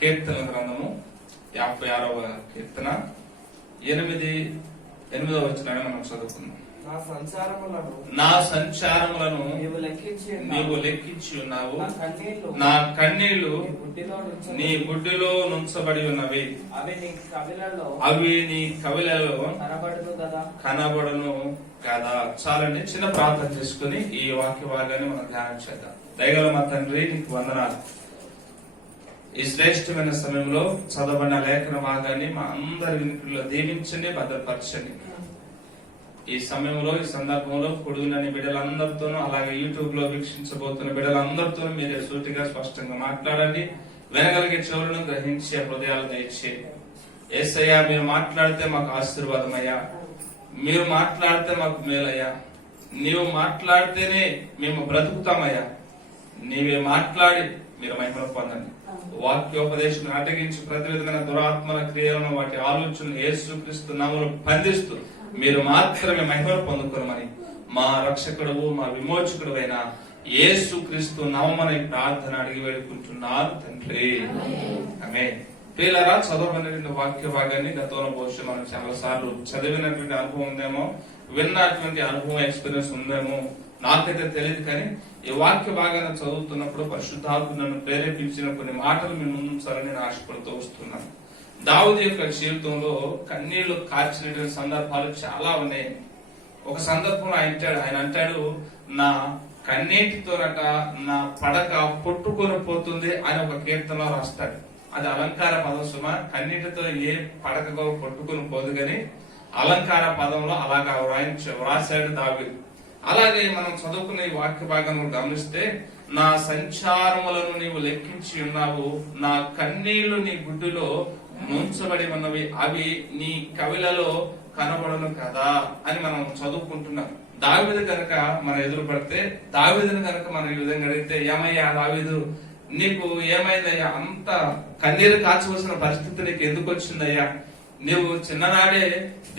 కీర్తన గ్రంథము 56వ కీర్తన 8వ వచనాన్ని మనం చదువుకుందాం. నా సంచారములను నీవు లెక్కించి ఉన్నావు, నా కన్నీళ్లు నీ బుడ్డిలో నుంచబడి ఉన్నవి, అవి నీ కవిలలో కనబడును కదా. చాలండి, చిన్న ప్రార్థన చేసుకుని ఈ వాక్య భాగాన్ని మనం ధ్యానం చేద్దాం. దయగల మా తండ్రి, నీకు వందనాలు. ఈ శ్రేష్టమైన సమయంలో చదవబడిన లేఖన భాగాన్ని మా అందరి వినికిడిలో దీవించండి, భద్రపరచండి. ఈ సమయంలో, ఈ సందర్భంలో పొడుగున బిడ్డలందరితోనూ, అలాగే యూట్యూబ్ లో వీక్షించబోతున్న బిడ్డలందరితోనూ మీరే సూటిగా స్పష్టంగా మాట్లాడండి. వినగలిగే చెవులను గ్రహించే హృదయాలు దయచేయండి. యేసయ్యా, మీరు మాట్లాడితే మాకు ఆశీర్వాదమయ్యా, మీరు మాట్లాడితే మాకు మేలయ్యా, నీవు మాట్లాడితేనే మేము బ్రతుకుతామయ్యా. నీవే మాట్లాడి మీరు మహిమను పొందండి. వాక్యోపదేశం అటగించి ప్రతి విధమైన దురాత్మల క్రియలను, వాటి ఆలోచనలు యేసుక్రీస్తు నామములో బంధిస్తూ మీరు మాత్రమే మహిమను పొందుకోమని మా రక్షకుడు, మా విమోచకుడు అయిన యేసుక్రీస్తు నామమున ప్రార్థన అడిగి వేడుకుంటున్నారు తండ్రి, ఆమేన్. ప్రియులారా, చదవబడిన వాక్య భాగాన్ని గతంలో బహుశా మనం చాలా సార్లు చదివినటువంటి అనుభవం ఉందేమో, విన్నటువంటి అనుభవం, ఎక్స్పీరియన్స్ ఉందేమో, నాకైతే తెలియదు. కానీ ఈ వాక్య భాగాన్ని చదువుతున్నప్పుడు పరిశుద్ధాత్మ నన్ను ప్రేరేపించిన కొన్ని మాటలు మీ ముందు ఉంచాలని నేను ఆశపడుతూ వస్తున్నాను. దావీదు యొక్క జీవితంలో కన్నీళ్లు కార్చినటువంటి సందర్భాలు చాలా ఉన్నాయి. ఒక సందర్భంలో ఆయన అంటాడు, నా కన్నీటితోనట నా పడక పొట్టుకొని పోతుంది అని ఒక కీర్తనలో రాస్తాడు. అది అలంకార పదం సుమ. కన్నీటితో ఏ పడకగా పొట్టుకొని పోదు గాని అలంకార పదంలో అలాగా వ్రాసాడు దావీదు. అలాగే మనం చదువుకున్న ఈ వాక్య భాగం గమనిస్తే, నా సంచారములను నీవు లెక్కించి ఉన్నావు, నా కన్నీళ్లు నీ గుడ్డులో ముంచబడి ఉన్నవి, అవి నీ కవిలలో కనబడను కదా అని మనం చదువుకుంటున్నాం. దావీదు కనుక మన ఎదురు పడితే, దావీదుని కనుక మనం ఈ విధంగా అడిగితే, ఏమయ్యా దావీదు, నీకు ఏమైందయ్యా, అంత కన్నీరు కాచవలసిన పరిస్థితి నీకు ఎందుకు వచ్చిందయ్యా? నీవు చిన్ననాడే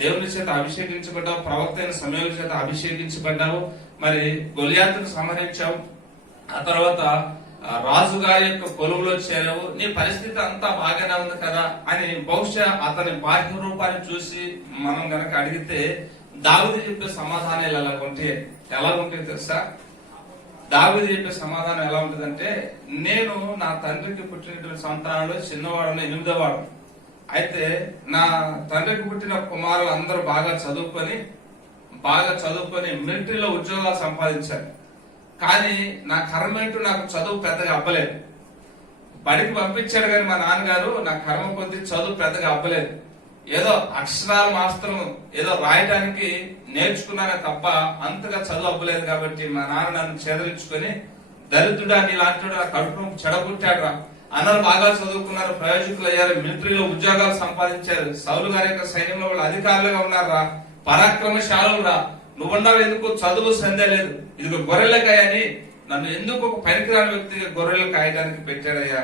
దేవుని చేత అభిషేకించబడ్డావు, ప్రవక్త అయిన సమయాల చేత అభిషేకించబడ్డావు, మరి గొలియాతును సంహరించావు, ఆ తర్వాత రాజుగారి యొక్క కొలువులో చేరావు, నీ పరిస్థితి అంతా బాగానే ఉంది కదా అని బహుశా అతని బాహ్య రూపాన్ని చూసి మనం గనక అడిగితే దావీదు చెప్పే సమాధానాలు ఎలా ఉంటాయి తెలుసా? దావీదు చెప్పే సమాధానం ఎలా ఉంటుందంటే, నేను నా తండ్రికి పుట్టినటువంటి సంతానంలో చిన్నవాడు, 8వ వాడు. అయితే నా తండ్రికి పుట్టిన కుమారులు అందరూ బాగా చదువుకొని మిలిటరీలో ఉద్యోగాలు సంపాదించారు. కానీ నా కర్మేంటూ నాకు చదువు పెద్దగా అబ్బలేదు. బడికి పంపించాడు కానీ మా నాన్నగారు నా కర్మ కొద్ది చదువు పెద్దగా అబ్బలేదు. ఏదో అక్షరాలు మాత్రం ఏదో రాయడానికి నేర్చుకున్నానే తప్ప అంతగా చదువు అబ్బలేదు. కాబట్టి మా నాన్న నన్ను చెదరించుకొని, దరిద్రుడా నీలాంటి నా కడుపు చెడగొట్టాడు రా, అందరూ బాగా చదువుకున్నారు, ప్రయోజకులు అయ్యారు, మిలిటరీలో ఉద్యోగాలు సంపాదించారు, సౌలు గారి యొక్క సైన్యంలో వాళ్ళు అధికారులుగా ఉన్నారా, పరాక్రమశాలు రా, నువ్వున్నావు ఎందుకు చదువు సందే లేదు, ఇదిగో గొర్రెల కాయని నన్ను ఎందుకు ఒక పనికిరాని వ్యక్తిగా గొర్రెలు కాయడానికి పెట్టాడయ్యా,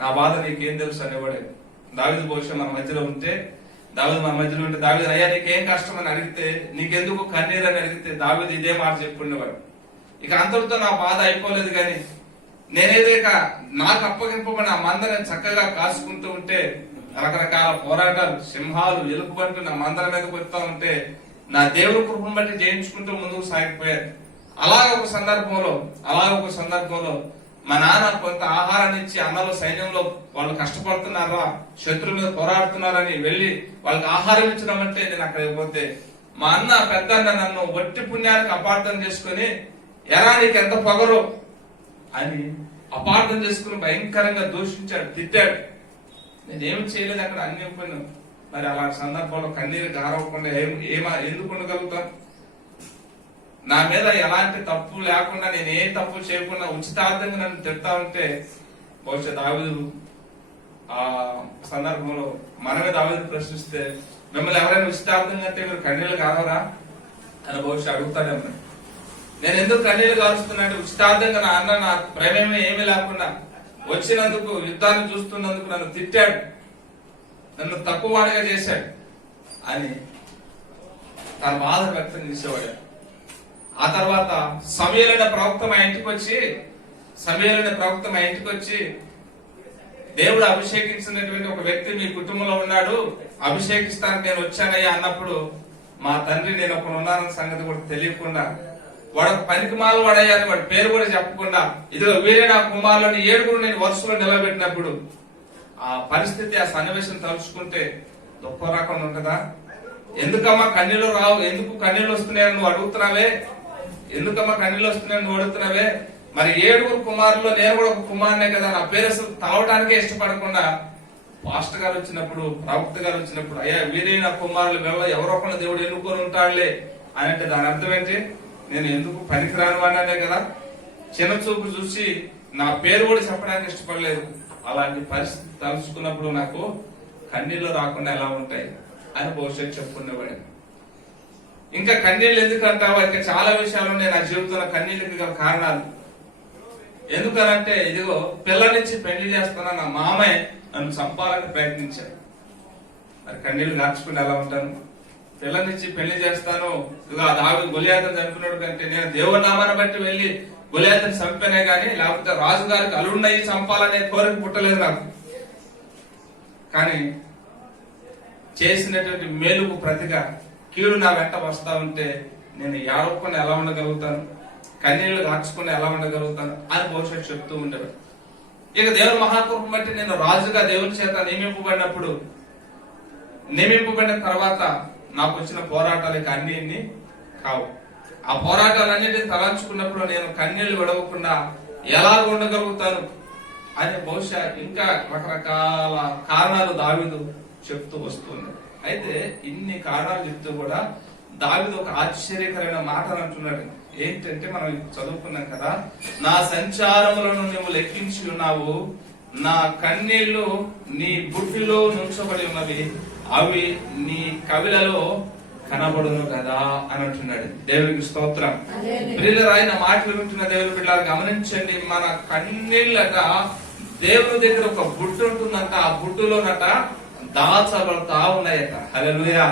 నా బాధ నీకేం తెలుసు అనేవాడే. దావీదు బహుశా మన మధ్యలో ఉంటే, దావీదు అయ్యా నీకేం కష్టం అని అడిగితే, నీకెందుకు కన్నీరు అని అడిగితే దావీదు ఇదే మాట చెప్పుండేవాడు. ఇక అంతటితో నా బాధ అయిపోలేదు, కానీ నేనేదేక నాకు అప్పగింపబడిన ఆ మందని చక్కగా కాసుకుంటూ ఉంటే, రకరకాల పోరాటాలు, సింహాలు, ఎలుపుబంటూ నా మందల మీద కొడుతూ ఉంటే, నా దేవుడు కృపను బట్టి జయించుకుంటూ ముందుకు సాగిపోయారు. అలాగ ఒక సందర్భంలో మా నాన్న కొంత ఆహారాన్ని ఇచ్చి, అన్నలు సైన్యంలో వాళ్ళు కష్టపడుతున్నారా, శత్రువు మీద పోరాడుతున్నారని వెళ్లి వాళ్ళకి ఆహారం ఇచ్చినామంటే, నేను అక్కడికి పోతే మా అన్న పెద్ద నన్ను వట్టి పుణ్యానికి అపార్థం చేసుకుని, ఎరా నీకు ఎంత పొగరు అని అపార్థం చేసుకుని భయంకరంగా దూషించాడు, తిట్టాడు. నేనేమి చేయలేదు అక్కడ, అన్ని ఒప్పుకున్నాను. మరి అలాంటి సందర్భంలో కన్నీరు గారవకుండా ఎందుకు ఉండగలుగుతాను? నా మీద ఎలాంటి తప్పు లేకుండా, నేను ఏ తప్పు చేయకుండా ఉచితార్థంగా నన్ను తిడతా ఉంటే, బహుశా దావీదు ఆ సందర్భంలో మనమే దావీదు ప్రశ్నిస్తే, మిమ్మల్ని ఎవరైనా ఉచితార్థంగా అంటే మీరు కన్నీళ్లు కావరా అని బహుశా అడుగుతాడేమో. నేను ఎందుకు కన్నీళ్లు కారుస్తున్నాడు? ఉచితార్థంగా నా అన్న నా ప్రేమే ఏమీ లేకుండా వచ్చినందుకు, యుద్ధాన్ని చూస్తున్నందుకు నన్ను తిట్టాడు, నన్ను తక్కువవాడిగా చేశాడు అని తన బాధ వ్యక్తం చేసేవాడు. ఆ తర్వాత సమూయేలు అనే ప్రవక్త మా ఇంటికి వచ్చి దేవుడు అభిషేకించినటువంటి ఒక వ్యక్తి మీ కుటుంబంలో ఉన్నాడు, అభిషేకిస్తానికి నేను వచ్చానయ్యా అన్నప్పుడు మా తండ్రి నేను ఒకడు ఉన్నానన్న సంగతి కూడా తెలియకుండా, వాడు పనికి మాలు వాడయ్యాని వాడి పేరు కూడా చెప్పకుండా, ఇదిగో వీరే నా కుమారులని 7 నేను వరుసలో నిలబెట్టినప్పుడు ఆ పరిస్థితి, ఆ సన్నివేశం తలుచుకుంటే దుఃఖం రాకుండా ఉంటుందా? ఎందుకమ్మా కన్నీళ్ళు రావు, ఎందుకు కన్నీళ్ళు వస్తున్నాయని నువ్వు అడుగుతున్నావే, ఎందుకమ్మా కన్నీళ్ళు వస్తున్నాయని నువ్వు అడుగుతున్నావే? మరి 7 కుమారుల్లో నేను కూడా ఒక కుమారునే కదా, నా పేరు అసలు తలవడానికే ఇష్టపడకుండా పాస్టర్ గారు వచ్చినప్పుడు, ప్రవక్త గారు వచ్చినప్పుడు, అయ్యా వీరే నా కుమారులు వెళ్ళ ఎవరో ఒకళ్ళు దేవుడు ఎన్నుకొని ఉంటాడులే అని అంటే దాని అర్థం ఏంటి? నేను ఎందుకు పనికిరాని వాడినే కదా, చిన్న చూపు చూసి నా పేరు కూడా చెప్పడానికి ఇష్టపడలేదు. అలాంటి పరిస్థితి తలుచుకున్నప్పుడు నాకు కన్నీళ్లు రాకుండా ఎలా ఉంటాయి అని భవిష్యత్తు చెప్పుకునేవాడు. ఇంకా కన్నీళ్ళు ఎందుకు అంటావా? ఇంకా చాలా విషయాలు ఉన్నాయి నా జీవితంలో కన్నీళ్ళకి గల కారణాలు. ఎందుకనంటే ఇదిగో పిల్లనిచ్చి పెళ్లి చేస్తున్నా నా మామయ్య నన్ను చంపాలని ప్రయత్నించాడు. మరి కన్నీళ్లు దాచుకుని ఎలా ఉంటాను? పిల్లనిచ్చి పెళ్లి చేస్తాను, ఇదిగో దావీదు గొలియాతును చంపినాడు కంటే నేను దేవుని నామాన్ని బట్టి వెళ్లి గొలియాతుని చంపానే గాని, లేకపోతే రాజుగారికి అల్లుండయి చంపాలనే కోరిక పుట్టలేదు నాకు. కానీ చేసినటువంటి మేలుకు ప్రతిగా కీడు నా వెంట వస్తా ఉంటే నేను ఏడవకుండా ఎలా ఉండగలుగుతాను, కన్నీళ్లు దాచుకుని ఎలా ఉండగలుగుతాను అని భవిష్యత్తు చెప్తూ ఉండేవాడు. ఇక దేవుని మహాకృప బట్టి నేను రాజుగా దేవుని చేత నియమింపబడిన తర్వాత నాకు వచ్చిన పోరాటాలు ఇక అన్ని కావు. ఆ పోరాటాలన్నింటినీ తలంచుకున్నప్పుడు నేను కన్నీళ్లు విడవకుండా ఎలా ఉండగలుగుతాను అని బహుశా ఇంకా రకరకాల కారణాలు దావీదు చెప్తూ వస్తుంది. అయితే ఇన్ని కారణాలు చెప్తూ కూడా దావీదు ఒక ఆశ్చర్యకరమైన మాటను అంటున్నాడు. ఏంటంటే మనం చదువుకున్నాం కదా, నా సంచారములను నువ్వు లెక్కించి ఉన్నావు, నా కన్నీళ్లు నీ బుట్టిలో నుంచబడి ఉన్నవి, అవి నీ కవిలలో కనబడును కదా అని అంటున్నాడు. దేవునికి స్తోత్రం. ప్రియులారా, ఆయన మాటలు వింటున్న దేవుని బిడ్డలారా గమనించండి, మన కన్నీళ్ళట దేవుని దగ్గర ఒక బుట్టు ఉంటుందంట, ఆ బుట్టులోనట దాచబడతా ఉన్నాయట. హల్లెలూయా.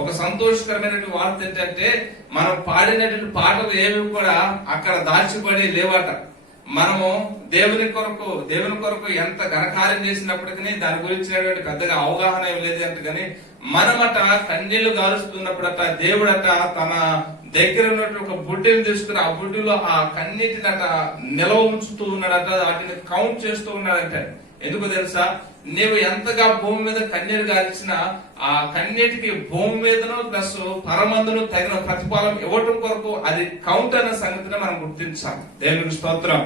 ఒక సంతోషకరమైన వార్త ఏంటంటే మనం పాడినటువంటి పాటలు ఏవి కూడా అక్కడ దాచిపడి లేవట. మనము దేవుని కొరకు ఎంత ఘనకార్యం చేసినప్పటికీ దాని గురించినటువంటి పెద్దగా అవగాహన ఏం లేదు అంటే, కానీ మనమట కన్నీళ్లు గారుస్తున్నప్పుడట దేవుడట తన దగ్గర ఉన్నటువంటి ఒక బుడ్డిని తీసుకుని ఆ బుడ్డిలో ఆ కన్నీటినట నిలవ ఉంచుతూ ఉన్నాడట, వాటిని కౌంట్ చేస్తూ ఉన్నాడంట. ఎందుకు తెలుసా? నీవు ఎంతగా భూమి మీద కన్నీరు గాల్చినా ఆ కన్నీటికి భూమి మీదను ప్లస్ పరమందును తగిన ప్రతిఫలం ఇవ్వటం కొరకు అది కౌంట్ అన్న సంగతిని మనం గుర్తించాం. దేవునికి స్తోత్రం.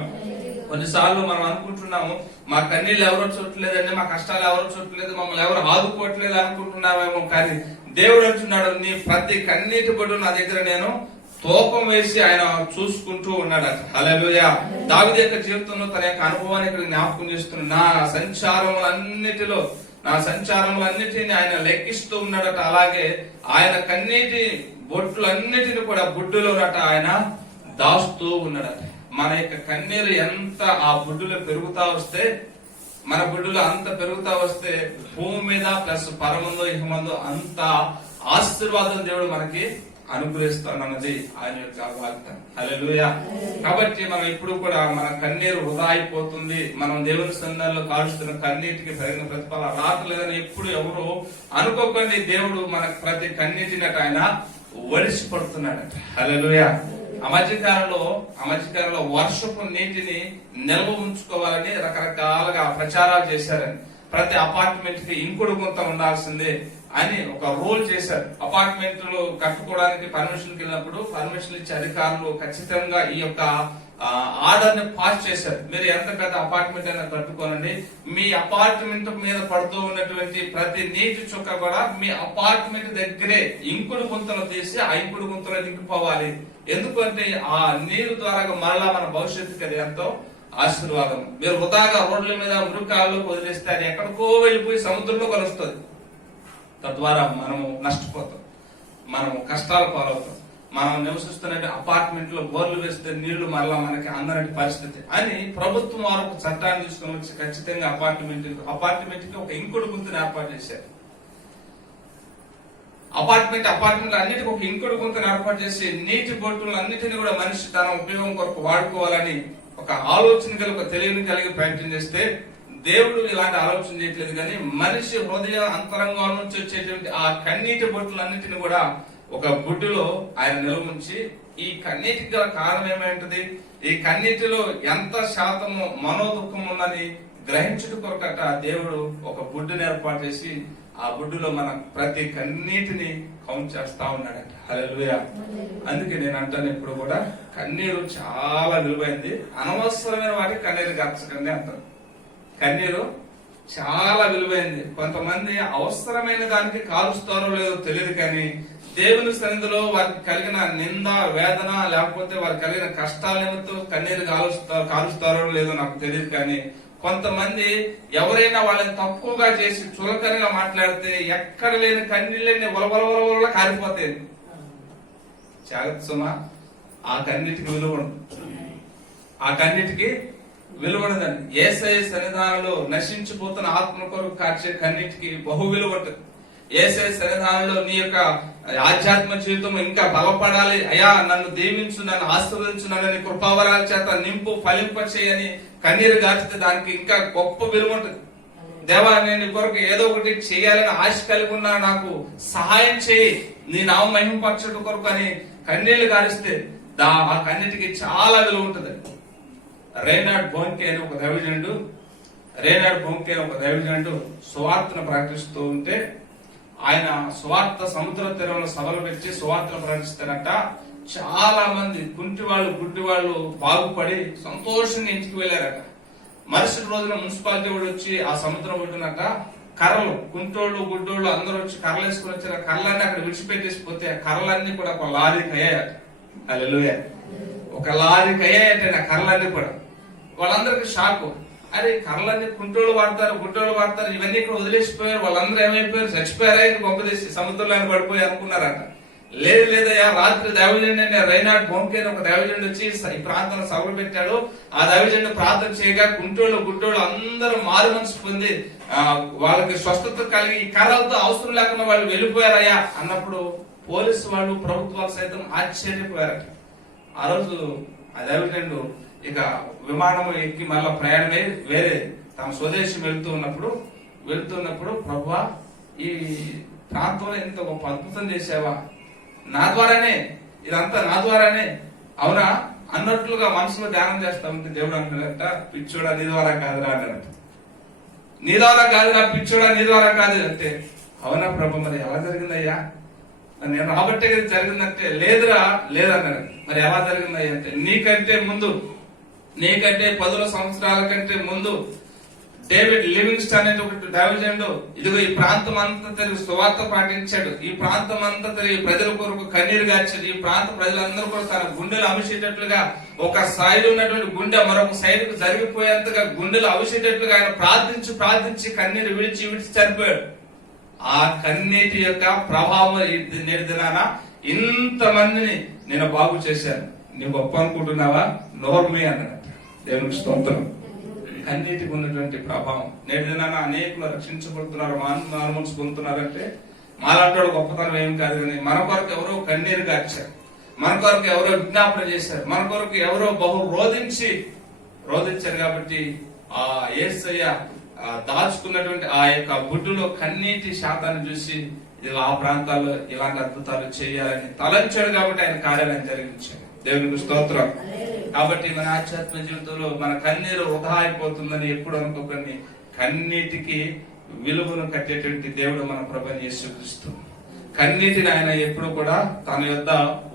కొన్నిసార్లు మనం అనుకుంటున్నాము మా కన్నీళ్ళు ఎవరో చూడలేదండి, మా కష్టాలు ఎవరో చూడలేదు, మమ్మల్ని ఎవరు ఆదుకోవట్లేదు అనుకుంటున్నామేమో. కానీ దేవుడు అంటున్నాడు, నీ ప్రతి కన్నీటి బొడ్డు నా దగ్గర నేను తూకం వేసి ఆయన చూసుకుంటూ ఉన్నాడట. హల్లెలూయా. దావీదు యొక్క జీవితంలో తన యొక్క అనుభవాన్ని ఇక్కడ జ్ఞాపకం చేస్తున్నాడు. నా సంచారములన్నిటిని ఆయన లెక్కిస్తూ ఉన్నాడట. అలాగే ఆయన కన్నీటి బొట్టులన్నిటిని కూడా బుడ్డులోనట ఆయన దాస్తూ ఉన్నాడట. మన యొక్క కన్నీరు ఎంత ఆ బుడ్డులో పెరుగుతా వస్తే, మన బుడ్డులో అంత పెరుగుతా వస్తే భూమి మీద ప్లస్ పరమందో ఇహమందో అంత ఆశీర్వాదం దేవుడు మనకి అనుగ్రహిస్తానన్నది ఆయన యొక్క వాగ్దానం. హల్లెలూయా. కాబట్టి మనం ఇప్పుడు కూడా మన కన్నీరు వృధా అయిపోతుంది, మనం దేవుని సన్నిధిలో కాలుస్తున్న కన్నీటికి సరైన ప్రతిఫలం రావట్లేదని ఎప్పుడు ఎవరు అనుకోకండి. దేవుడు మనకు ప్రతి కన్నీటినట్టు ఆయన ఒడిసి పడుతున్నాడట. హల్లెలూయా. ఆ మధ్యకాలంలో వర్షపు నీటిని నిల్వ ఉంచుకోవాలని రకరకాలుగా ప్రచారాలు చేశారని, ప్రతి అపార్ట్మెంట్ కి ఇంకుడు గుంత ఉండాల్సిందే అని ఒక రూల్ చేశారు. అపార్ట్మెంట్లు కట్టుకోవడానికి పర్మిషన్ వెళ్ళినప్పుడు పర్మిషన్ ఇచ్చే అధికారులు ఖచ్చితంగా ఈ యొక్క ఆర్డర్ ని పాస్ చేశారు. మీరు ఎంత పెద్ద అపార్ట్మెంట్ అయినా కట్టుకోనండి, మీ అపార్ట్మెంట్ మీద పడుతూ ఉన్నటువంటి ప్రతి నీటి చుక్క కూడా మీ అపార్ట్మెంట్ దగ్గరే ఇంకుడు గుంతలు తీసి ఆ ఇంకుడు గుంతలో దిగిపోవాలి. ఎందుకంటే ఆ నీరు ద్వారా మరలా మన భవిష్యత్తుకి అది ఎంతో ఆశీర్వాదం. మీరు వృధాగా రోడ్ల మీద మురుకాళ్ళు వదిలేస్తే అది ఎక్కడికో వెళ్ళిపోయి సముద్రంలో కలుస్తుంది. తద్వారా మనము నష్టపోతాం, మనము కష్టాలు పాలవుతాం. మనం నివసిస్తున్న అపార్ట్మెంట్ లో బోర్లు వేస్తే నీళ్లు మరలా మనకి అందనటి పరిస్థితి అని ప్రభుత్వం వారు ఒక చట్టాన్ని తీసుకుని వచ్చి ఖచ్చితంగా అపార్ట్మెంట్ కి ఒక ఇంకుడు గుంతను ఏర్పాటు చేశారు. అపార్ట్మెంట్ అన్నిటికీ ఒక ఇంకుడు గుంతను ఏర్పాటు చేసి నీటి బొట్టులు అన్నిటిని కూడా మనిషి తన ఉపయోగం కొరకు వాడుకోవాలని ఒక ఆలోచన కలిగి ఒక తెలివిని కలిగి ప్రయత్నం చేస్తే దేవుడు ఇలాంటి ఆలోచన చేయట్లేదు, కానీ మనిషి హృదయ అంతరంగం నుంచి వచ్చేటువంటి ఆ కన్నీటి బొట్టులన్నిటిని కూడా ఒక బుడ్డులో ఆయన నిలవుంచి, ఈ కన్నీటికి గల కారణం ఏమైంటది, ఈ కన్నీటిలో ఎంత శాతము మనోదుఖం ఉందని గ్రహించుట కొరకట దేవుడు ఒక బుడ్డుని ఏర్పాటు చేసి ఆ బుడ్డులో మన ప్రతి కన్నీటిని కౌంట్ చేస్తా ఉన్నాడట. హల్లెలూయా. అందుకే నేను అంటాను ఎప్పుడు కూడా కన్నీరు చాలా విలువైంది. అనవసరమైన వాటికి కన్నీరు గర్చకండి అంటారు. కన్నీరు చాలా విలువైంది. కొంతమంది అవసరమైన దానికి కాలుస్తారో లేదో తెలియదు, కానీ దేవుని సన్నిధిలో వారికి కలిగిన నింద, వేదన, లేకపోతే వారికి కలిగిన కష్టాల నిమిత్తం కన్నీరు కాలుస్తారో లేదో నాకు తెలియదు, కానీ కొంతమంది ఎవరైనా వాళ్ళని తక్కువగా చేసి చులకనగా మాట్లాడితే ఎక్కడ లేని కన్నీళ్ళని వలవల కారిపోతాయి. జాగ్రత్త సుమా, ఆ కన్నిటికి విలువ ఉండదు. ఆ కన్నిటికి విలువ ఉండదండి. యేసయ్య సన్నిధానంలో నశించిపోతున్న ఆత్మ కొరకు కార్చే కన్నిటికి బహు విలువ ఉంటుంది. యేసయ్య సన్నిధానంలో నీ యొక్క ఆధ్యాత్మ జీవితం ఇంకా బలపడాలి, అయ్యా నన్ను దీవించు, నన్ను ఆశీర్వదించు, నన్ను కృపావరాల చేత నింపు, ఫలింపచేయని కన్నీరు గాచితే దానికి ఇంకా గొప్ప విలువ ఉంటుంది. దేవా, నేను నీ కొరకు ఏదో ఒకటి చేయాలని ఆశ కలిగి ఉన్నా, నాకు సహాయం చేయి, నీ నామ మహిమపరచడం కొరకు అని కన్నీళ్లు గారిస్తే ఆ కన్నిటికి చాలా విలువ ఉంటుంది. రేనాడ్ బోంకే అని ఒక దైవజనుడు సువార్తను ప్రకటిస్తూ ఉంటే, ఆయన సువార్త సముద్ర తీరంలో సభలు పెట్టి సువార్తను ప్రకటిస్తారట. చాలా మంది కుంటి వాళ్ళు, గుడ్డి వాళ్ళు బాగుపడి సంతోషంగా ఇంటికి వెళ్ళారట. మరుసటి రోజున మున్సిపాలిటీ కూడా వచ్చి ఆ సముద్రం ఒడ్డునట కర్రలు, కుంటోళ్ళు, గుడ్డోళ్ళు అందరూ వచ్చి కర్రలు వేసుకుని వచ్చారు. కర్రలన్నీ అక్కడ విడిచిపెట్టేసిపోతే ఆ కర్రలన్నీ కూడా ఒక లారీకి అయ్యాయట. హల్లెలూయా. ఒక లారీకి అయ్యాయట ఆ కర్రలన్నీ కూడా. వాళ్ళందరికి షాకు. అరే, కర్రలన్నీ కుంటోళ్ళు వాడతారు, గుడ్డోళ్ళు వాడతారు, ఇవన్నీ ఇక్కడ వదిలేసిపోయారు, వాళ్ళందరూ ఏమైపోయారు, చచ్చిపోయారా, గొప్పదేసి సముద్రంలో పడిపోయి అనుకున్నారట. లేదయ్యా, రాత్రి దైవజనుడు రైనాడ్ బొంకే ఒక దైవజనుడు వచ్చి ఈ ప్రాంతంలో సభలు పెట్టాడు. ఆ దైవజనుడు ప్రార్థన చేయగా కుంటోళ్ళు, గుడ్డోళ్ళు అందరూ మారు మనసు పొంది వాళ్ళకి స్వస్థత కలిగి ఈ కర్రలతో అవసరం లేకుండా వాళ్ళు వెళ్ళిపోయారయ్యా అన్నప్పుడు పోలీసు వాళ్ళు, ప్రభుత్వాలు సైతం ఆశ్చర్యపోయారట. ఆ రోజు ఆ దైవజనుడు ఇక విమానం ఎక్కి మళ్ళా ప్రయాణమై వేరే తమ స్వదేశం వెళ్తున్నప్పుడు ప్రభువా, ఈ ప్రాంతంలో ఇంత గొప్ప అద్భుతం చేసావా, ఇదంతా నా ద్వారానే అవునా అన్నట్లుగా మనసులో ధ్యానం చేస్తా ఉంటే దేవుడు అంటాడట, పిచ్చోడా నీ ద్వారా కాదురా అన్నాడట. నీ ద్వారా కాదురా పిచ్చోడా, నీ ద్వారా కాదు అంటే, అవునా ప్రభు, మరి ఎలా జరిగిందయ్యా, నేను రాబట్టే జరిగిందంటే, లేదన్నాడు. మరి ఎలా జరిగిందయ్యా అంటే, నీకంటే 10 సంవత్సరాల కంటే ముందు డేవిడ్ లివింగ్స్టన్ అనే ఒక దైవజనుడు ఇదిగో ఈ ప్రాంతం అంతా తిరిగి సువార్త పాటించాడు. ఈ ప్రాంతం అంతా తిరిగి ప్రజల కొరకు కన్నీరు గార్చాడు. ఈ ప్రాంత ప్రజలందరూ కూడా తన గుండెలు అవిసేటట్లుగా, ఒక సైడ్ ఉన్నటువంటి గుండె మరొక సైడ్ కు జరిగిపోయేంతగా గుండెలు అవిసేటట్లుగా ఆయన ప్రార్థించి కన్నీరు విడిచి చనిపోయాడు. ఆ కన్నీటి యొక్క ప్రభావం నేటి దినాన ఇంతమందిని నేను బాగు చేశాను, నీ గొప్ప అనుకుంటున్నావా, నోర్మి అన్నాడు. దేవునికి స్తోత్రం. కన్నీటికి ఉన్నటువంటి ప్రభావం నేటి దినాన అనేకులు రక్షించబడుతున్నారు, మానమనసు పొందుతున్నారంటే మాలాంటి వాడు గొప్పతనం ఏం కాదు, కానీ మన కొరకు ఎవరో కన్నీరు గార్చారు, మన కొరకు ఎవరో విజ్ఞాపన చేశారు, మన కొరకు ఎవరో బహు రోధించారు. కాబట్టి ఆ యేసయ్య దాచుకున్నటువంటి ఆ యొక్క బుడ్డులో కన్నీటి శాతాన్ని చూసి ఇలా ఆ ప్రాంతాల్లో ఇలాంటి అద్భుతాలు చేయాలని తలంచాడు. కాబట్టి ఆయన కార్యాలయం జరిగించాడు. దేవునికి స్తోత్రం. కాబట్టి మన ఆధ్యాత్మ జీవితంలో మన కన్నీరు వృధా అయిపోతుందని ఎప్పుడు అనుకోకండి. కన్నీటికి విలువను కట్టేటువంటి దేవుడు మన ప్రభువైన యేసుక్రీస్తు. కన్నీటిని ఆయన ఎప్పుడు కూడా తన యొద్ద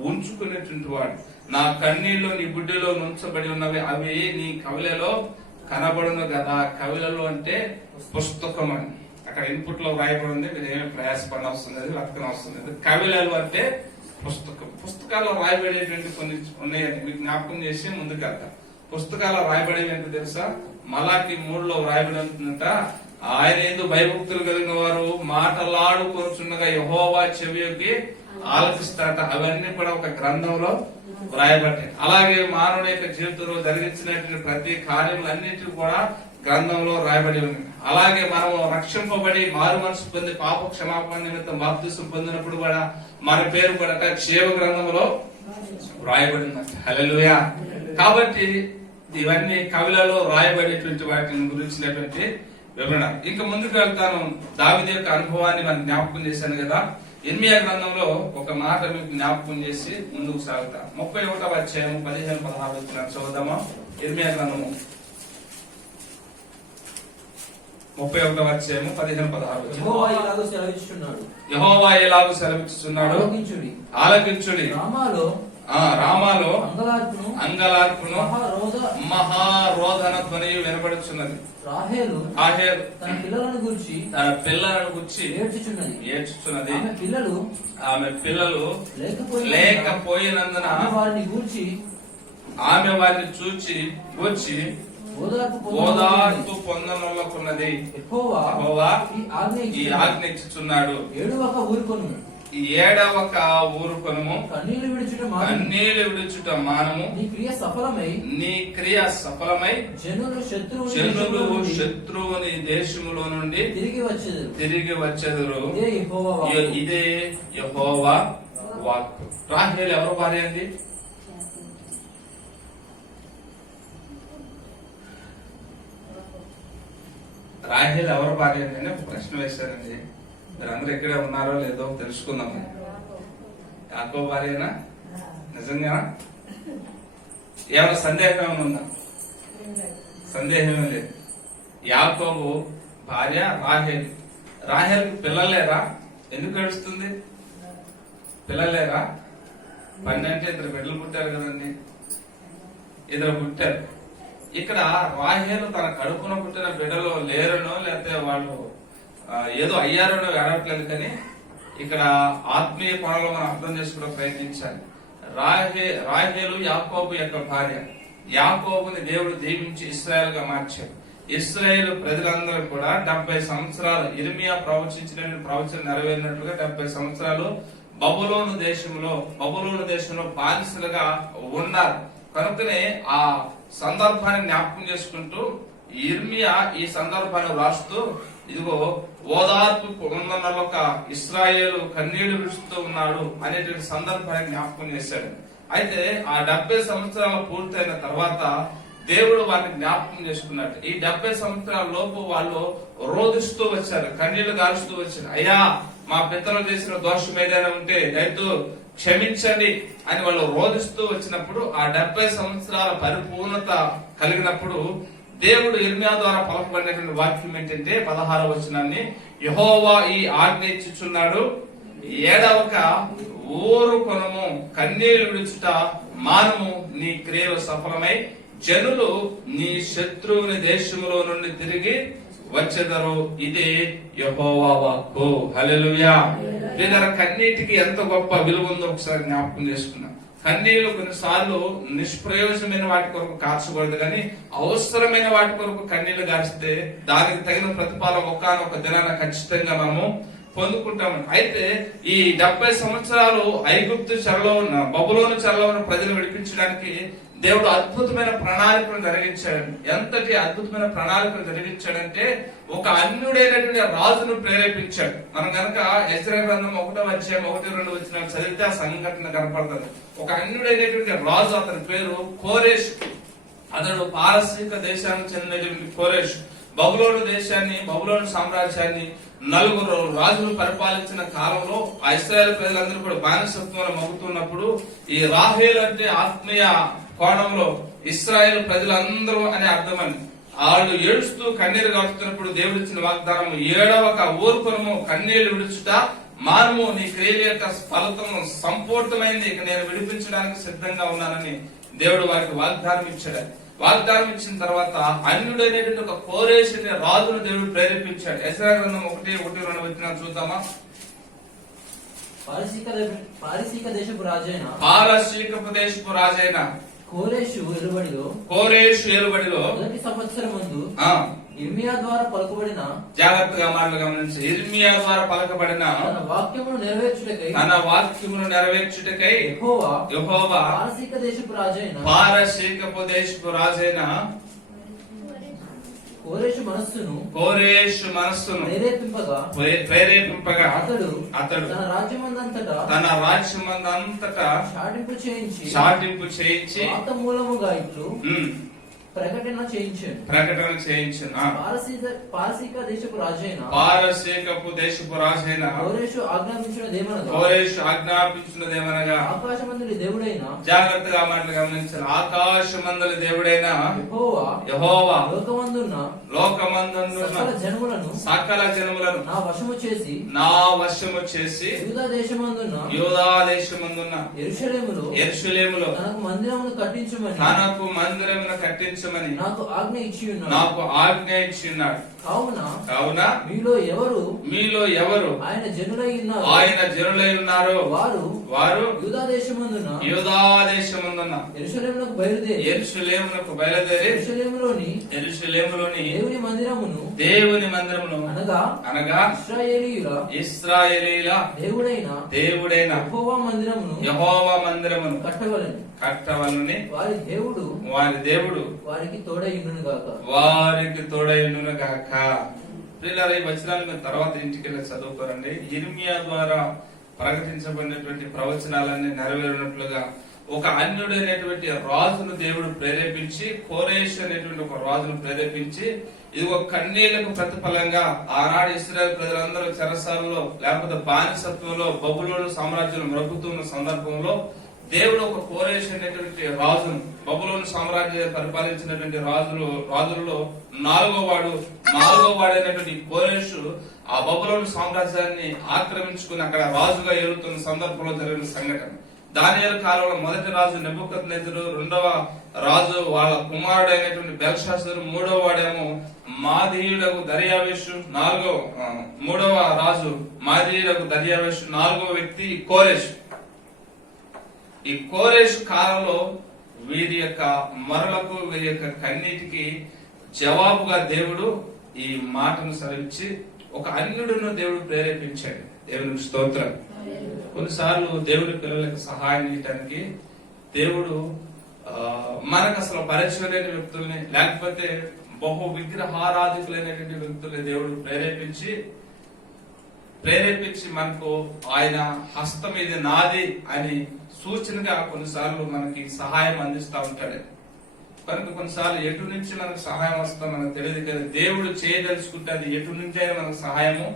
ఉంచుకునేటువంటి వాడు. నా కన్నీళ్లు నీ బుడ్డిలో నుంచబడి ఉన్నవి, అవి నీ కవిలలో కనబడును కదా. కవిలలో అంటే పుస్తకం అని అక్కడ ఇన్పుట్ లో రాయబడి ఉంది, మీరు ఏమీ ప్రయాసపడిన అవసరం లేదు, వెతకన అవసరం లేదు. కవిలలు అంటే పుస్తకాల్లో రాయబడేటువంటి కొన్ని ఉన్నాయండి, మీకు జ్ఞాపకం చేసి ముందుకెళ్తా. పుస్తకాల్లో రాయబడేవి ఏంటో తెలుసా? మలాకి 3లో రాయబడి ఉంటుందట, ఆయన ఏందో భయభక్తులు కలిగిన వారు మాటలాడుకొనుచుండగా యెహోవా చెవికి ఆలకిస్తారట. అవన్నీ కూడా ఒక గ్రంథంలో రాయబడ్డాయి. అలాగే మానవుని యొక్క జీవితంలో జరిగించినటువంటి ప్రతి కార్యములన్నిటి కూడా గ్రంథంలో రాయబడి ఉంది. అలాగే మనము రక్షింపబడి మారు మనసు పొంది పాప క్షమాపణ నిమిత్తం బాప్తిసం పొందినప్పుడు కూడా మన పేరు కూడా జీవ గ్రంథంలో రాయబడింది. హల్లెలూయా. కాబట్టి ఇవన్నీ కవిలలో రాయబడేటువంటి వాటిని గురించినటువంటి వివరణ. ఇంకా ముందుకు వెళ్తాను. దావీదు యొక్క అనుభవాన్ని మనం జ్ఞాపకం చేశాను కదా. ఇర్మియా గ్రంథంలో ఒక మాట మీకు జ్ఞాపకం చేసి ముందుకు సాగుతా. 31వ అధ్యాయం 15-16 వచ్చిన చదువుదామా. ఇర్మియా గ్రంథము 31వ అధ్యాయం 15-16. యెహోవా ఎలాగూ సెలవిస్తున్నాడు, ఆలకించుడి. రామాలో అంగలార్పును మహారోదన ధ్వనియు వినబడుచున్నది. రాహేలు తన పిల్లలను గురించి ఏడ్చుచున్నది. ఆమె పిల్లలు లేకపోయినందున ఆమె వారిని చూచి వచ్చి ఓదార్పు పొందనొల్లకున్నది. యెహోవా ఈ ఆజ్ఞ ఇచ్చుచున్నాడు. ఈ 7వ ఊరుకొనుము, కన్నీళ్లు విడుచుట మానము. నీ క్రియ సఫలమై జనులు శత్రువుని దేశములో నుండి తిరిగి వచ్చెదరు. ఇదే యెహోవా వాక్కు. రాహేలు ఎవరు భార్య అండి? రాహేలు ఎవరు భార్య అని ఒక ప్రశ్న వేశారండి. మీరందరూ ఎక్కడే ఉన్నారో లేదో తెలుసుకుందాం. యాకోబు భార్యనా? నిజంగా ఏమైనా సందేహం ఏమైనా ఉందా? సందేహమే లేదు. యాకోబు భార్య రాహేలు. రాహేలుకి పిల్లలేరా? ఎందుకు ఏడుస్తుంది? పిల్లలేరా? 12 ఇద్దరు బిడ్డలు పుట్టారు కదండి. ఇద్దరు పుట్టారు. ఇక్కడ రాహేలు తన కడుపున పుట్టిన బిడ్డలు లేరనో లేకపోతే వాళ్ళు ఏదో అయ్యారనో ఏడవట్లేదు. కానీ ఇక్కడ ఆత్మీయ కోణంలో మనం అర్థం చేసుకోవడం ప్రయత్నించాలి. రాహేలు యాకోబు యొక్క భార్య. యాకోబుని దేవుడు దీవించి ఇశ్రాయేల్ గా మార్చాడు. ఇశ్రాయేల్ ప్రజలందరూ కూడా 70 సంవత్సరాలు ఇర్మియా ప్రవచించిన ప్రవచన నెరవేరినట్లుగా 70 సంవత్సరాలు బబులోను దేశంలో బానిసలుగా ఉన్నారు. కనుకనే ఆ సందర్భాన్ని జ్ఞాపకం చేసుకుంటూ ఇర్మియా ఈ సందర్భాన్ని రాస్తూ, ఇదిగో ఓదార్పు పొందనొల్లక ఇశ్రాయేలు కన్నీళ్లు విడుస్తూ ఉన్నాడు అనేటువంటి సందర్భాన్ని జ్ఞాపకం చేశాడు. అయితే ఆ 70 సంవత్సరాలు పూర్తయిన తర్వాత దేవుడు వారిని జ్ఞాపకం చేసుకున్నాడు. ఈ 70 సంవత్సరాల లోపు వాళ్ళు రోధిస్తూ వచ్చారు, కన్నీళ్లు గారుస్తూ వచ్చారు. అయ్యా, మా పితరులు చేసిన దోషం ఏదైనా ఉంటే దయతో క్షమించండి అని వాళ్ళు రోధిస్తూ వచ్చినప్పుడు ఆ 70 సంవత్సరాల పరిపూర్ణత కలిగినప్పుడు దేవుడు ఇర్మియా ద్వారా పలకబడినటువంటి వాక్యం ఏంటంటే 16వ వచనాన్ని, యెహోవా ఈ ఆజ్ఞ ఇచ్చుచున్నాడు, 7వ ఊరుకొనుము, కన్నీళ్లు విడుచుట మానము, నీ క్రియలు సఫలమై జనులు నీ శత్రువుని దేశములో నుండి తిరిగి వచ్చెదరు. ఇదే యెహోవా వాక్కు. హల్లెలూయా. కన్నీటికి ఎంత గొప్ప విలువ ఉందో ఒకసారి జ్ఞాపకం చేసుకున్నాం. కన్నీళ్లు కొన్నిసార్లు నిష్ప్రయోజనమైన వాటి కొరకు కార్చకూడదు, కానీ అవసరమైన వాటి కొరకు కన్నీళ్లు గారిస్తే దానికి తగిన ప్రతిఫలం ఒకానొక దినాన ఖచ్చితంగా మనము పొందుకుంటాము. అయితే ఈ 70 సంవత్సరాలు ఐగుప్తు చెరలో ఉన్న బబులోను చెరలో ఉన్న ప్రజలు విడిపించడానికి దేవుడు అద్భుతమైన ప్రణాళికను జరిగించాడు. ఎంతటి అద్భుతమైన ప్రణాళికను జరిగించాడంటే ఒక అన్యుడైనటువంటి రాజును ప్రేరేపించాడు. మనం కనుక యెజ్రా గ్రంథం 1వ అధ్యాయం 1-2 వచనాలు చదివితే ఆ సంఘటన కనపడుతుంది. ఒక అన్యుడైనటువంటి రాజు, అతని పేరు కోరేష్. అతడు పారసీక దేశానికి చెందినటువంటి కోరేష్ బబులోను సామ్రాజ్యాన్ని 4 రాజులు పరిపాలించిన కాలంలో ఆ ఇశ్రాయేలు ప్రజలందరూ కూడా బానిసత్వంలో మగ్గుతున్నప్పుడు ఈ రాహేలు అంటే ఆత్మీయ కోణంలో ఇశ్రాయేలు ప్రజలందరూ అనే అర్థమని వాళ్ళు ఏడుస్తూ కన్నీరు కాచుతున్నప్పుడు దేవుడు ఇచ్చిన వాగ్దానం, 7వ ఊరుకొనుము, కన్నీళ్లు విడుచుట మానము, నీ క్రియల యొక్క ఫలితము సంపూర్ణమైంది, ఇక నేను విడిపించడానికి సిద్ధంగా ఉన్నానని దేవుడు వారికి వాగ్దానం ఇచ్చాడు. వాగ్దానం ఇచ్చిన తర్వాత అన్యుడైనటువంటి ఒక కోరేష్ అనే రాజును దేవుడు ప్రేరేపించాడు. యెజ్రా గ్రంథం 1:1-2 వచనాలు చూద్దామా. పారసీక దేశపు రాజైన కోరేషు ఏలుబడిలో మొదటి సంవత్సరం ముందు ఇర్మియా ద్వారా పలుకబడిన, జాగ్రత్తగా మాటలు గమనించి, ఇర్మియా ద్వారా పలకబడిన తన వాక్యమును నెరవేర్చుటకై యెహోవా పారసీక దేశపు రాజైన కోరేషు మనస్సును ప్రేరేపింపగా అతడు తన రాజ్యమందంతటా చాటింపు చేయించి మూలముగా ఇట్లు ప్రకటన చేయించాను. ప్రకటన చేయించిన పారసీక దేశపు రాజైన పారసీకపు దేశపు రాజైన కోరేషు ఆజ్ఞాపించినదేమనగా కోరేషు ఆజ్ఞాపించినదేమనగా ఆకాశమందుని దేవుడైన జాగ్రత్తగా మాటలు గమనించాలి. ఆకాశమందుల దేవుడైన యెహోవా యెహోవా లోకమందున్న లోకమందున్న సకల జనములను నా వశము చేసి యూదా దేశమందున్న యెరూషలేములో తనకు మందిరమును కట్టించమని నాకు ఆజ్ఞ ఇచ్చి ఉన్నాడు. కావున మీలో ఎవరు ఆయన జనులై ఉన్నారు వారు యూదా దేశమందున్న యెరూషలేమునకు బయలుదేరి యెరూషలేములోని దేవుని మందిరమును అనగా ఇశ్రాయేలీయుల దేవుడైన యెహోవా మందిరమును కట్టవలని వారి దేవుడు వారికి తోడైయుండును గాక. ప్రియులారా, ఈ వచనాలు మీరు తర్వాత ఇంటికి వెళ్ళి చదువుకోరండి. ఇర్మియా ద్వారా ప్రకటించబడినటువంటి ప్రవచనాలన్నీ నెరవేరినట్లుగా ఒక అన్యుడైనటువంటి రాజును దేవుడు ప్రేరేపించి, కోరేష్ అనేటువంటి ఒక రాజును ప్రేరేపించి, ఇది ఒక కన్నీళ్లకు ప్రతిఫలంగా ఆనాడు ఇశ్రాయేలు ప్రజలందరూ చెరసాలలో లేకపోతే బానిసత్వంలో బబులోను సామ్రాజ్యం మ్రగుతున్న సందర్భంలో దేవుడు ఒక కోరేష్ అనేటువంటి రాజును, బబులోను సామ్రాజ్యం పరిపాలించినటువంటి రాజులలో నాలుగో వాడైనటువంటి కోరేషు ఆ బబులోను సామ్రాజ్యాన్ని ఆక్రమించుకుని అక్కడ రాజుగా ఏలుతున్న సందర్భంలో జరిగిన సంఘటన. దానియేలు కాలంలో మొదటి రాజు నెబుకద్నెజరు, రెండవ రాజు వాళ్ళ కుమారుడైనటువంటి బెల్షాసరు, మూడవ వాడేమో మాదీయుడకు దర్యావేషు, మూడవ రాజు మాదీయుడకు దర్యావేషు, నాలుగవ వ్యక్తి కోరేష్. ఈ కోరేష్ కాలంలో వీరి యొక్క మరలకు, వీరి యొక్క కన్నీటికి జవాబుగా దేవుడు ఈ మాటను సరించి ఒక అన్యుడును దేవుడు ప్రేరేపించాడు. దేవునికి స్తోత్రం. కొన్నిసార్లు దేవుడి పిల్లలకు సహాయం చేయడానికి దేవుడు మనకు అసలు పరిచయం లేని వ్యక్తుల్ని, లేకపోతే బహు విగ్రహారాధికులైనటువంటి వ్యక్తుల్ని దేవుడు ప్రేరేపించి మనకు ఆయన హస్తం ఇది నాది అని సూచనగా కొన్నిసార్లు మనకి సహాయం అందిస్తా ఉంటాడు. కనుక కొన్నిసార్లు ఎటు నుంచి మనకు సహాయం వస్తుందో మనకు తెలియదు కదా. దేవుడు చేయదలుచుకుంటే అది ఎటు నుంచి అయినా మనకు సహాయము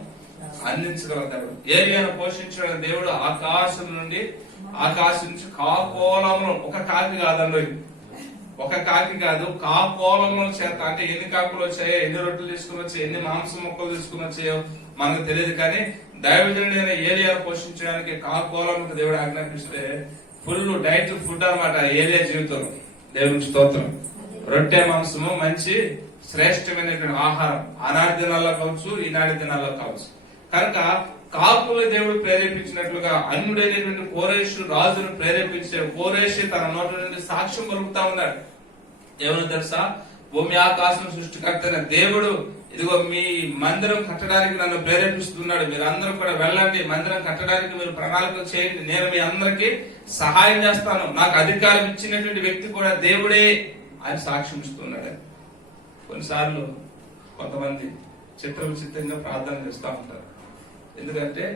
అందించగలుగుతాడు. ఏలియాను పోషించిన దేవుడు ఆకాశం నుంచి కాకోలములు, ఒక కాకి కాదండి, ఒక కాకి కాదు, కాకోలముల చేత, అంటే ఎన్ని కాకులు వచ్చాయో, ఎన్ని రొట్టెలు తీసుకుని వచ్చాయో, ఎన్ని మాంసం మొక్కలు తీసుకుని వచ్చాయో మనకు తెలియదు. కానీ దైవజనుడైన ఏలియాను పోషించడానికి కాకోలములకు దేవుడు ఆజ్ఞాపిస్తే ఫుల్ డైట్ ఫుడ్ అన్నమాట ఏలియా జీవితంలో. దేవునికి స్తోత్రం. రొట్టె మాంసము మంచి శ్రేష్టమైనటువంటి ఆహారం ఆనాటి దినాల్లో కావచ్చు, ఈనాటి దినాల్లో కావచ్చు. కనుక కాకులు దేవుడు ప్రేరేపించినట్లుగా అన్యుడైనటువంటి కోరేషు రాజును ప్రేరేపించే కోరేషి తన నోటి నుండి సాక్ష్యం పలుకుతా ఉన్నాడు. ఏమన్నా తెలుసా? భూమి ఆకాశం సృష్టికర్తైన దేవుడు ఇదిగో మీ మందిరం కట్టడానికి నన్ను ప్రేరేపిస్తున్నాడు. మీరు అందరూ కూడా వెళ్ళండి, మందిరం కట్టడానికి మీరు ప్రణాళికలు చేయండి, నేను మీ అందరికి సహాయం చేస్తాను. నాకు అధికారం ఇచ్చినటువంటి వ్యక్తి కూడా దేవుడే అని సాక్ష్యం ఇస్తున్నాడు. కొన్నిసార్లు కొంతమంది చిత్రంగా ప్రార్థన చేస్తూ ఉంటారు. ఎందుకంటే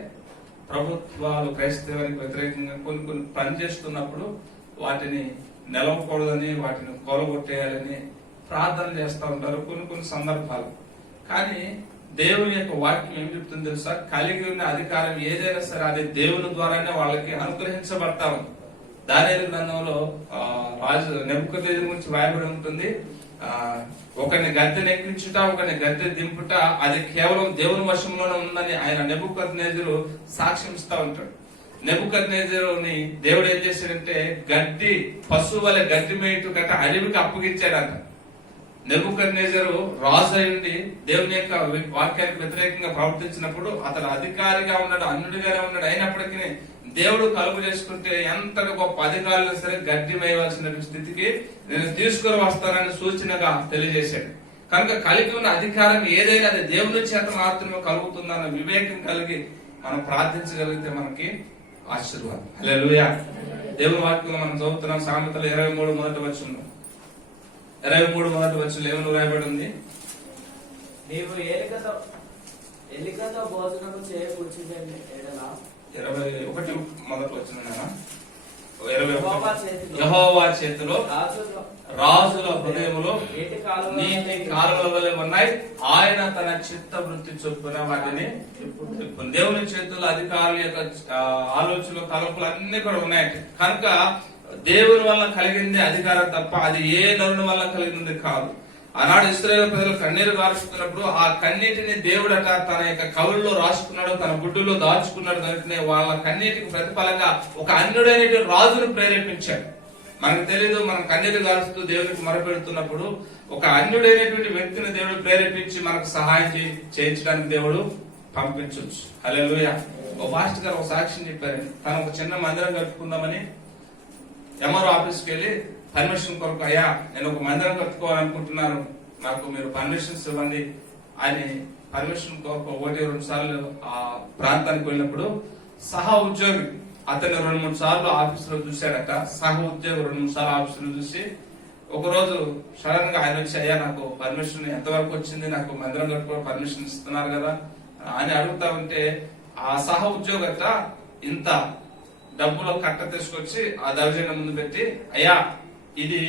ప్రభుత్వాలు క్రైస్తవానికి వ్యతిరేకంగా కొన్ని పనిచేస్తున్నప్పుడు వాటిని నిలవకూడదని, వాటిని కొలగొట్టేయాలని ప్రార్థన చేస్తూ ఉంటారు కొన్ని సందర్భాలు. కానీ దేవుని యొక్క వాక్యం ఏం చెప్తుంది తెలుసా? కలిగి ఉన్న అధికారం ఏదైనా సరే అది దేవుని ద్వారానే వాళ్ళకి అనుగ్రహించబడతా ఉంది. దానియేలు గ్రంథంలో రాజు నెబుకద్నెజరు గురించి రాయబడి ఉంటుంది. ఒకరిని గద్దె నెక్కించుట, ఒకరిని గద్దె దింపుట అది కేవలం దేవుని వశంలోనే ఉందని ఆయన నెబుకద్నెజరు సాక్ష్యం ఇస్తా ఉంటాడు. నెబుకద్నెజరుని దేవుడు ఏం చేశాడంటే గడ్డి పశువు వలె గడ్డి మేయటు గట్ట అడవికి అప్పగించాడంట. నెబుకద్నెజరు రాజు అయ్యుండి దేవుని యొక్క వాక్యానికి వ్యతిరేకంగా ప్రవర్తించినప్పుడు అతను అధికారిగా ఉన్నాడు, అన్యుడిగానే ఉన్నాడు. అయినప్పటికీ దేవుడు కలుపు చేసుకుంటే ఎంతటి గొప్ప అధికారులు సరే గడ్డి వేయవలసిన స్థితికి నేను తీసుకుని వస్తానని సూచనగా తెలియజేశాడు. కనుక కలిగి ఉన్న అధికారం ఏదైనా అది దేవుని చేత మాత్రమే కలుగుతుందన్న వివేకం కలిగి మనం ప్రార్థించగలిగితే మనకి ఆశీర్వాదం. హల్లెలూయా. దేవుని వాక్యంలో మనం చదువుతున్నాం. సామెతలు 23 మొదటి వచనం. 23 మొదటి వచనం ఏమని రాయబడి ఉంది? నీవు ఎలికతో భోజనము చేయకూర్చునే ఎడల 21 మొదటి వచనం. యెహోవా చేతిలో రాజుల హృదయములో నీటి కాలువల వలె ఉన్నాయి. ఆయన తన చిత్త వృత్తి చొప్పున వాటిని దేవుని చేతుల్లో అధికారుల యొక్క ఆలోచనలు తలపులు అన్ని కూడా ఉన్నాయి. కనుక దేవుని వల్ల కలిగింది అధికారం తప్ప అది ఏ నరుని వల్ల కలిగింది కాదు. ఆనాడు ఇశ్రాయేలు ప్రజలు కన్నీరు కాల్చుకున్నప్పుడు ఆ కన్నీటిని దేవుడట తన యొక్క కవుల్లో రాసుకున్నాడు, తన గుడ్డులో దాచుకున్నాడు. కనుకనే వాళ్ళ కన్నీటికి ప్రతిఫలంగా ఒక అన్యుడైన రాజును ప్రేరేపించాడు. మనకు తెలీదు, మనం కన్నీరు కాల్చుతూ దేవునికి మొరపెడుతున్నప్పుడు ఒక అన్యుడైనటువంటి వ్యక్తిని దేవుడు ప్రేరేపించి మనకు సహాయం చేయించడానికి దేవుడు పంపించవచ్చు. హల్లెలూయా. ఓ పాస్టర్ గారు ఒక సాక్ష్యం చెప్పారు. తను ఒక చిన్న మందిరం కట్టుకుందామని ఎంఆర్ఓ ఆఫీస్కి వెళ్ళి పర్మిషన్ కొరకు, అయ్యా నేను ఒక మందిరం కట్టుకోవాలనుకుంటున్నాను, నాకు మీరు పర్మిషన్స్ ఇవ్వండి అని పర్మిషన్ కొరకు 1-2 సార్లు ఆ ప్రాంతానికి వెళ్ళినప్పుడు సహా ఉద్యోగి అతన్ని 2-3 సార్లు ఆఫీసులో చూశాడట. సహా ఉద్యోగి 2-3 సార్లు ఆఫీసులో చూసి ఒకరోజు సడన్ గా ఆయన వచ్చి, అయ్యా నాకు పర్మిషన్ ఎంతవరకు వచ్చింది, నాకు మందిరం కట్టుకో పర్మిషన్ ఇస్తున్నారు కదా అని అడుగుతా ఉంటే ఆ సహా ఉద్యోగత ఇంత డబ్బులో కట్ట తీసుకొచ్చి ఆ దర్జన ముందు పెట్టి, అయ్యా ఇది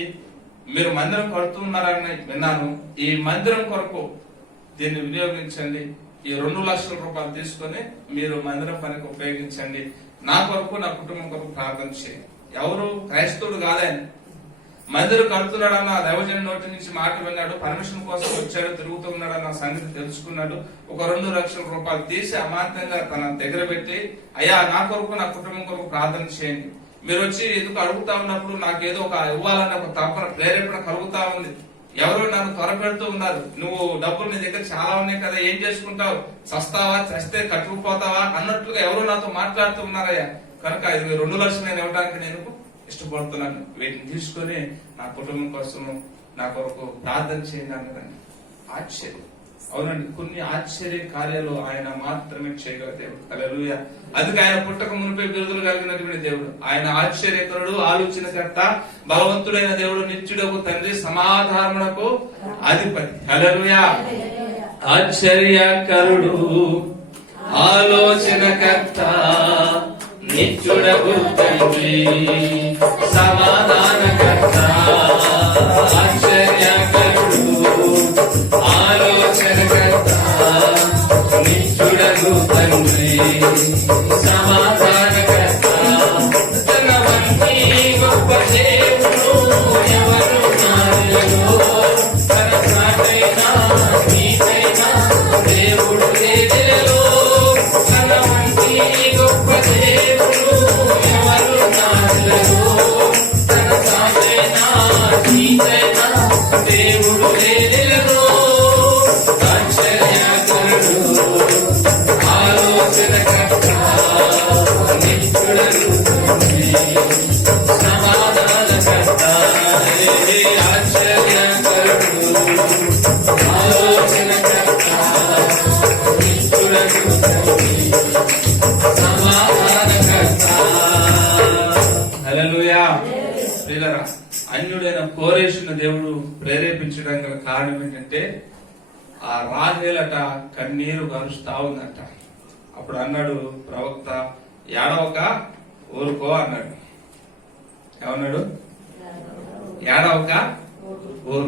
మీరు మందిరం కడుతున్నారని విన్నాను, ఈ మందిరం కొరకు దీన్ని వినియోగించండి, ఈ 2 లక్షల రూపాయలు తీసుకొని మీరు మందిరం పనికి ఉపయోగించండి, నా కొరకు నా కుటుంబం కొరకు ప్రార్థన చేయండి. ఎవరు క్రైస్తవుడు కాదని మందిరం కడుతున్నాడన్న దైవజన నోటి నుంచి మాట విన్నాడు, పర్మిషన్ కోసం వచ్చాడు, తిరుగుతున్నాడన్న సంగతి తెలుసుకున్నాడు. ఒక 2 లక్షల రూపాయలు తీసి అమాంతంగా తన దగ్గర పెట్టి, అయ్యా నా కొరకు నా కుటుంబం కొరకు ప్రార్థన చేయండి, మీరు వచ్చి ఎందుకు అడుగుతా ఉన్నప్పుడు నాకు ఏదో ఒక ఇవ్వాలన్న ఒక తపన ప్రేరేపణ కలుగుతా ఉంది, ఎవరు నన్ను త్వరపెడుతూ ఉన్నారు, నువ్వు డబ్బులు నీ దగ్గర చాలా ఉన్నాయి కదా, ఏం చేసుకుంటావు, చస్తావా, చస్తే కట్టుకుపోతావా అన్నట్లుగా ఎవరు నాతో మాట్లాడుతూ ఉన్నారయ్యా, కనుక ఇది 2 లక్షలు నేను ఇవ్వడానికి నేను ఇష్టపడుతున్నాను, వీటిని తీసుకొని నా కుటుంబం కోసం నా కొరకు ప్రార్థన చేయండి అన్నదండి. ఆశ్చర్యం. అవునండి, కొన్ని ఆశ్చర్య కార్యాలు ఆయన మాత్రమే చేయగల దేవుడు. హల్లెలూయా. అందుకే ఆయన పుట్టక మునిపే బిరుదులు కలిగినటువంటి దేవుడు. ఆయన ఆశ్చర్యకరుడు, ఆలోచనకర్త, బలవంతుడైన దేవుడు, నిత్యుడకు తండ్రి, సమాధానమునకు అధిపతి. హల్లెలూయా. ఆశ్చర్యకరుడు, ఆలోచనకర్త, నిత్యుడకు తండ్రి, సమాధానకర్త. ఆశ్చర్యకరుడు, ఆలోచనకర్త, నిత్యుడకు తండ్రి, సమాధానకర్త. తన వంటి గొప్ప దేవుడు ఎవరు నాయనో, తన సాటైనా నీతైనా దేవుడు లేదేలో. తన వంటి గొప్ప దేవుడు ఎవరు నాయనో, తన సాటైనా నీతైనా దేవుడు లేదేలో. ఆశ్చర్యకరుడు, ఆలోచనకర్త, నిత్యుడకు తండ్రి, సమాధానకర్త. ఆశ్చర్యకరుడు, ఆలోచనకర్త, నిత్యుడకు తండ్రి, సమాధానకర్త. హల్లెలూయా. ప్రియులారా, అన్యుడైన కోరేషును దేవుడు ప్రేరేపించడానికి గల కారణం ఏంటంటే ఆ రాహేలట కన్నీరు గారుస్తా ఉందట. అప్పుడు అన్నాడు ప్రవక్త, ఏడవక ఊరుకో అన్నాడు. ఏమన్నాడు? ఏడవక ఊరుకో.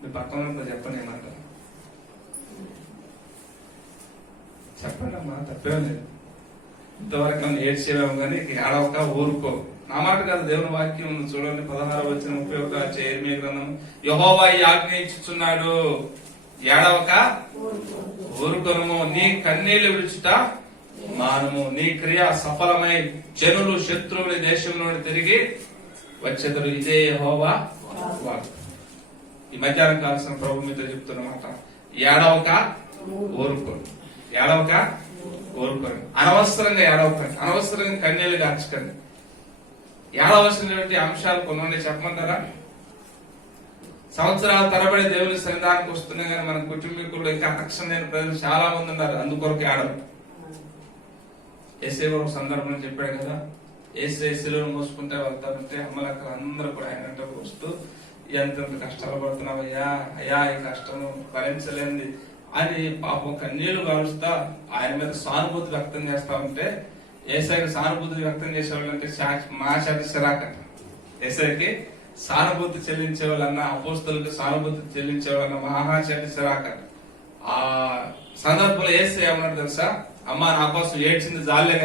మీ పక్కన చెప్పండి, ఏమంటారు చెప్పండి అమ్మా, తప్పేం లేదు. ఇంతవరకు ఏడ్చేవేమో కానీ ఏడవక ఊరుకో. నా మాట కాదు, దేవుని వాక్యం ఉంది చూడండి. 16-31 యెర్మీయా గ్రంథం. యెహోవా ఈ ఆజ్ఞ ఇచ్చుచున్నాడు, ఏడవక ఊరుకొనుము, నీ కన్నీళ్లు విడుచుట మానము, నీ క్రియ సఫలమై జనులు శత్రువుల దేశంలో తిరిగి వచ్చేదరు. ఇదే యెహోవా వాక్కు. ఈ మధ్యాహ్నం కాల్సిన ప్రభు మీతో చెప్తున్నమాట, ఏడవక ఊరుకోను, ఏడవక ఊరుకోను. అనవసరంగా ఏడవకండి, అనవసరంగా కన్నీళ్లు గార్చకండి. ఏడవలసినటువంటి అంశాలు కొన్ని చెప్పమంటారా? సంవత్సరాల తరబడి దేవుని సన్నిధానికి వస్తున్నా కానీ మన కుటుంబీకులు ఇంకా రక్షణ లేని ప్రజలు చాలా మంది ఉన్నారు. అందుకొరకు ఏడవ. ఏసే ఒక సందర్భంలో చెప్పాడు కదా, ఏసే శిలువను మోసుకుంటే వెళ్తారంటే అమ్మలక్క అందరూ కూడా ఆయన వస్తూ ఎంతెంత కష్టాలు పడుతున్నావయ్యా, అయ్యా ఈ కష్టం భరించలేంది అని పాపం కన్నీళ్లు కాలుస్తా ఆయన మీద సానుభూతి వ్యక్తం చేస్తా ఉంటే ఏసైకి సానుభూతి వ్యక్తం చేసేవాళ్ళు అంటే మహాశాఖ శిరాక. ఏసైకి సానుభూతి చెల్లించేవాళ్ళన్న, అపోస్తలులకు సానుభూతి చెల్లించేవాళ్ళన్న మహాశాఖ శిరాక. ఆ సందర్భంలో ఏసై ఏమన్నాడు తెలుసా? అమ్మా నా కోసం ఏడ్చింది జాలే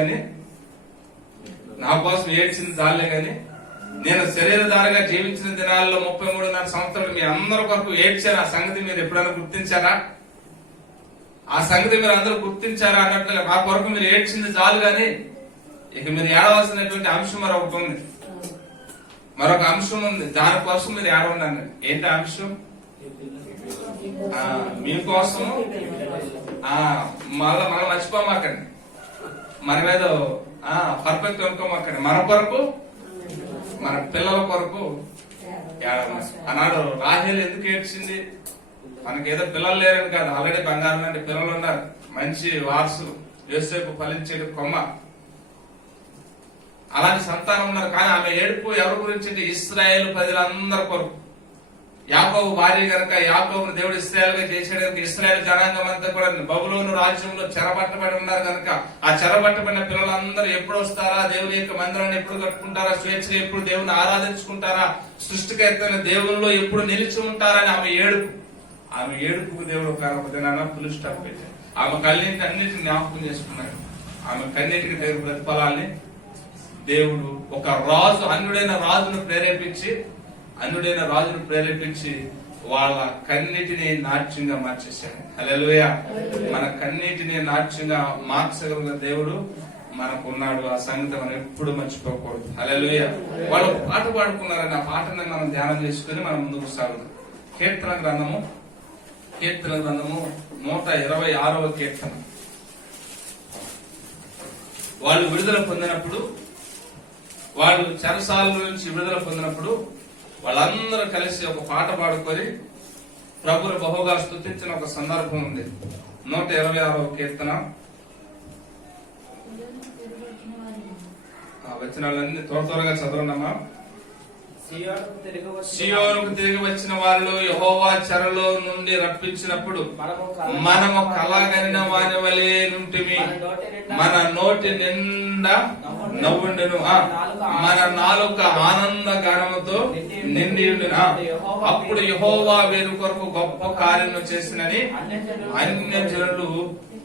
గాని, నేను శరీరధారగా జీవించిన దినాల్లో 33.5 సంవత్సరాలు మీ అందరి కొరకు ఏడ్చారు. ఆ సంగతి మీరు ఎప్పుడైనా గుర్తించారా? ఆ సంగతి మీరు అందరూ గుర్తించారా అన్నట్లు నా కొరకు మీరు ఏడ్చింది చాలు గాని ఇక మీరు ఏడవలసినటువంటి అంశం మరొకటి ఉంది. మరొక అంశం ఉంది, దానికోసం మీరు ఏడవండి అన్నది. ఏంటి అంశం? మీకోసం మళ్ళా మర్చిపోమాకండి. మన మీద పర్ఫెక్ట్ అనుకోమాకండి. మన కొరకు, మన పిల్లల కొరకు ఏడవండి అన్నాడు. రాహేలు ఎందుకు ఏడ్చింది? మనకేదో పిల్లలు లేరని కాదు, ఆల్రెడీ బంగారం లాంటి పిల్లలు ఉన్నారు, మంచి వారసులు, యోసేపు ఫలించేది కొమ్మ, అలాంటి సంతానం ఉన్నారు. కానీ ఆమె ఏడుపు ఎవరి గురించి? ఇశ్రాయేలు ప్రజలందరి కొరకు. యాకోబు భార్య గనక, యాకోబును దేవుడు ఇశ్రాయేల్ గా చేసాడు కనుక ఇశ్రాయేల్ జనాంగం అంతా కూడా బబులోను రాజ్యంలో చెరబట్టబడి ఉన్నారు కనుక ఆ చెరబట్టబడిన పిల్లలందరూ ఎప్పుడు వస్తారా, దేవుని యొక్క మందిరాన్ని ఎప్పుడు కట్టుకుంటారా, స్వేచ్ఛగా ఎప్పుడు దేవుని ఆరాధించుకుంటారా, సృష్టికర్తైన దేవుల్లో ఎప్పుడు నిలిచి ఉంటారని ఆమె ఏడుపుకు దేవుడు ఒక దినాన ఫుల్ స్టాప్ పెట్టాడు. ఆమె కన్నీటికి అన్నిటిని జ్ఞాపకం చేసుకున్నాడు. ఆమె కన్నీటికి దేవుడు ప్రతిఫలాన్ని దేవుడు ఒక రాజు, అన్యుడైన రాజును ప్రేరేపించి వాళ్ళ కన్నీటిని నాట్యంగా మార్చేశాడు. హల్లెలూయా. మన కన్నీటిని నాట్యంగా మార్చగలిగిన దేవుడు మనకు ఉన్నాడు. ఆ సంగతి మనం ఎప్పుడు మర్చిపోకూడదు. హల్లెలూయా. వాళ్ళు పాట పాడుకున్నారని ఆ పాటని మనం ధ్యానం చేసుకుని మనం ముందుకు సాగుతాం. కీర్తన గ్రంథము 126వ కీర్తన. వాళ్ళు విడుదల పొందినప్పుడు, వాళ్ళు చెరసాల నుంచి విడుదల పొందినప్పుడు వాళ్ళందరూ కలిసి ఒక పాట పాడుకొని ప్రభువును బహుగా స్తుతించిన ఒక సందర్భం ఉంది. 126వ కీర్తన వచనాలన్నీ త్వరగా చదవనమ్మా. సియోనుకు తిరిగి వచ్చిన వాళ్ళు యెహోవా చెరలో నుండి రప్పించినప్పుడు మనము కలగనిన వాని వలె నుంటిమి, మన నోటి నిండా నవ్వుండెను, మన నాలుక ఆనంద గానముతో నిండి ఉండిన. అప్పుడు యెహోవా వీరి కొరకు గొప్ప కార్యము చేసినని అన్యజనులు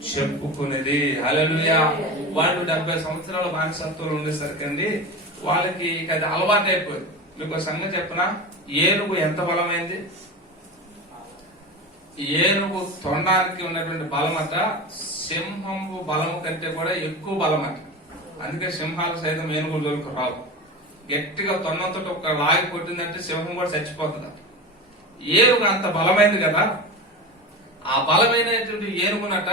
చెప్పుకునేది. హల్లెలూయా. వాళ్ళు 70 సంవత్సరాల బానిసత్వంలో ఉండేసరికండి వాళ్ళకి అది అలవాటు అయిపోయింది. మీకు సంగతి చెప్పనా, ఏనుగు ఎంత బలమైంది? ఏనుగు తొండానికి ఉన్నటువంటి బలమట సింహము బలము కంటే కూడా ఎక్కువ బలమట. అందుకే సింహాలు సైతం ఏనుగుల జోలికి రావు. గట్టిగా తొన్నంతో ఒక లాగి కొట్టిందంటే సింహం కూడా చచ్చిపోతుంది. ఏనుగు అంత బలమైంది కదా. ఆ బలమైనటువంటి ఏనుగునట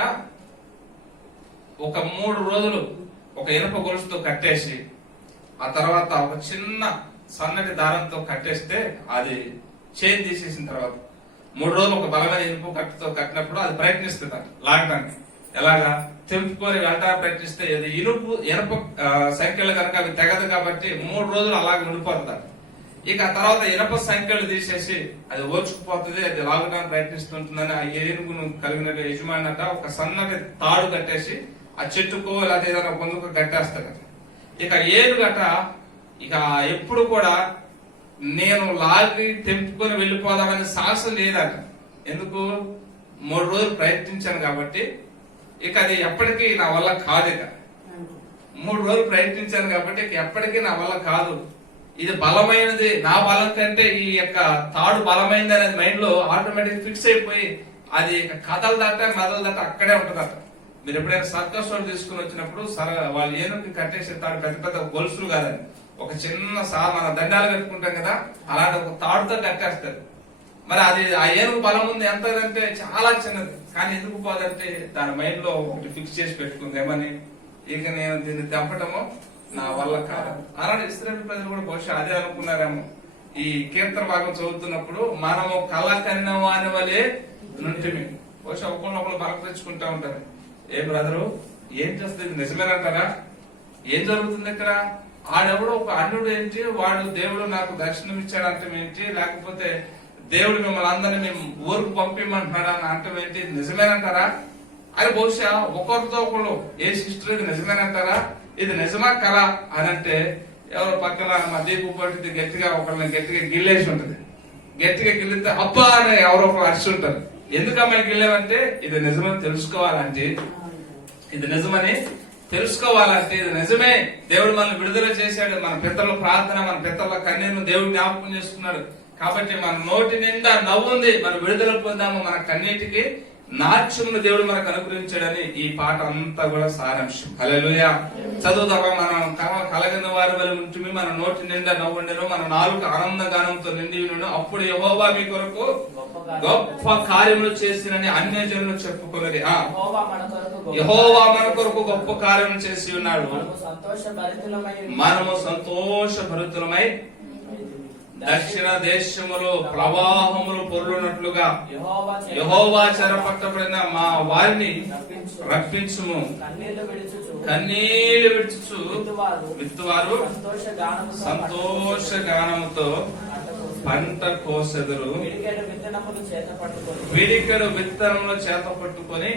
ఒక 3 రోజులు ఒక ఇనుప గొలుసుతో కట్టేసి ఆ తర్వాత ఒక చిన్న సన్నటి దారంతో కట్టేస్తే అది చేయి తీసేసిన తర్వాత 3 రోజులు ఒక బలమైన ఇనుప కట్టుతో కట్టినప్పుడు అది ప్రయత్నిస్తుంది లాగడానికి. ఎలాగా? తెంపుకొని వెళ్ళడానికి ప్రయత్నిస్తే అది ఇనుప సంఖ్యలు కనుక అవి తెగదు కాబట్టి 3 రోజులు అలాగే ఉండిపోతుంది. ఇక ఆ తర్వాత ఇనప సంఖ్యలు తీసేసి అది ఓర్చుకుపోతుంది, అది లాగడానికి ప్రయత్నిస్తుంటుందని ఆ ఏనుగును కలిగిన యజమాని అట ఒక సన్నటి తాడు కట్టేసి ఆ చెట్టుకో లేదా ఏదైనా పొందుకు కట్టేస్తాడు. ఇక ఏనుగట ఇక ఎప్పుడు కూడా నేను లాగి తెంపుకొని వెళ్ళిపోదామనే సాహసం లేదట. ఎందుకు? 3 రోజులు ప్రయత్నించాను కాబట్టి ఇక అది ఎప్పటికీ నా వల్ల కాదు. ఇక 3 రోజులు ప్రయత్నించాను కాబట్టి ఇక ఎప్పటికీ నా వల్ల కాదు, ఇది బలమైనది, నా బలం కంటే ఈ యొక్క తాడు బలమైనది అనేది మైండ్ లో ఆటోమేటిక్ ఫిక్స్ అయిపోయి అది కదలదట మెదలదట అక్కడే ఉంటదట. మీరు ఎప్పుడైనా సర్కస్ వాళ్ళు తీసుకుని వచ్చినప్పుడు వాళ్ళు ఏనుగు కట్టేసే తాడు పెద్ద పెద్ద గొలుసులు కాదని ఒక చిన్న మన దండాలు కట్టుకుంటాం కదా, అలాంటి ఒక తాడుతో కట్టేస్తారు. మరి అది ఆ ఏనుగు బలం ఉంది ఎంత అంటే చాలా చిన్నది, కానీ ఎందుకు పోదంటే దాని మైండ్ లో ఒకటి ఫిక్స్ చేసి పెట్టుకుంది ఏమని, ఇక నేను దీన్ని తెంపటము నా వల్ల కాదు. అలాంటి ఇస్రాయేల్ ప్రజలు కూడా బహుశా అదే అనుకున్నారేమో. ఈ కీర్తన భాగం చదువుతున్నప్పుడు మనము కళ కన్న వాని వలె నుంటిమి. బహుశా ఒకళ్ళు పలకరించుకుంటా ఉంటారు, ఏ బ్రదరు ఏం చేస్తుంది, నిజమేనంటారా? ఏం జరుగుతుంది ఇక్కడ? ఆడెవడో ఒక అన్యుడు ఏంటి, వాడు దేవుడు నాకు దర్శనం ఇచ్చాడంటే ఏంటి, లేకపోతే దేవుడు మిమ్మల్ని అందరినీ మేము ఊరికి పంపిమంటున్నాడు అని అంటే ఏంటి, నిజమేనంటారా? అది బహుశా ఒకరితో ఒకరు ఏ సిస్టర్ ఇది నిజమేనంటారా? ఇది నిజమా కళ అని అంటే ఎవరు పక్కన మా దీపు పట్టి గట్టిగా ఒకళ్ళని గట్టిగా గిల్లేసి ఉంటది. గట్టిగా గిల్లితే అబ్బా అని ఎవరో ఒకరు అరిచి ఉంటారు. ఎందుకమ్మా గిల్లేమంటే ఇది నిజమని తెలుసుకోవాలంటే, ఇది నిజమని తెలుసుకోవాలంటే, ఇది నిజమే, దేవుడు మనల్ని విడుదల చేశాడు, మన పితరుల ప్రార్థన, మన పితరుల కన్నీరును దేవుడు జ్ఞాపకం చేసుకున్నాడు. కాబట్టి మన నోటి నిండా నవ్వు ఉంది, మనం విడుదల పొందాము, మన కన్నీటికి నాట్యమును దేవుడు మనకు అనుగ్రహించాడని ఈ పాట అంతా కూడా సారాంశం. హల్లెలూయా. చదువుతావా? మనం కలగని వారి వల్ల ఉంటుంది, మన నోటి నిండా నవ్వుండెను, మన నాలుక ఆనంద గానంతో నిండి వినును, అప్పుడు యెహోవా మీ కొరకు గొప్ప కార్యములు చేసినని అన్యజనులు చెప్పుకున్నది. యెహోవా మన కొరకు గొప్ప కార్యములు చేసి ఉన్నాడు, మనము సంతోషభరితులమై దక్షిణ దేశములో ప్రవాహములు పొర్లునట్లుగా యెహోవా చెరపట్టబడిన మా వారిని రప్పించుము. కన్నీళ్లు విడుచుచు విత్తువారు సంతోష గానముతో పంట కోసెదరు. విడికెడు విత్తనములు చేత పట్టుకొని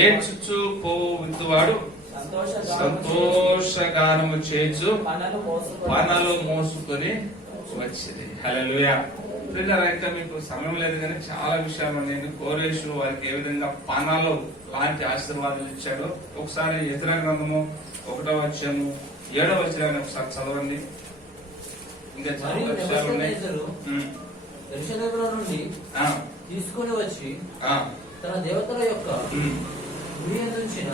ఏడ్చుచు పోవు విత్తువాడు సంతోష గానము చేచు పనలు మోసుకొని వచ్చింది. హల్లెలూయా. ఇంకా మీకు సమయం లేదు కానీ చాలా విషయాలు నేను కోరేషు వారికి ఏ విధంగా పనలు లాంటి ఆశీర్వాదాలు ఇచ్చాడు. ఒకసారి యెజ్రా గ్రంథము 1వ అధ్యాయము 7వ వచనాన్ని ఒకసారి చదవండి. ఇంకా చాలా విషయాలు ఉన్నాయి. నుండి తీసుకొని వచ్చి తన దేవతల యొక్క ఉంచిన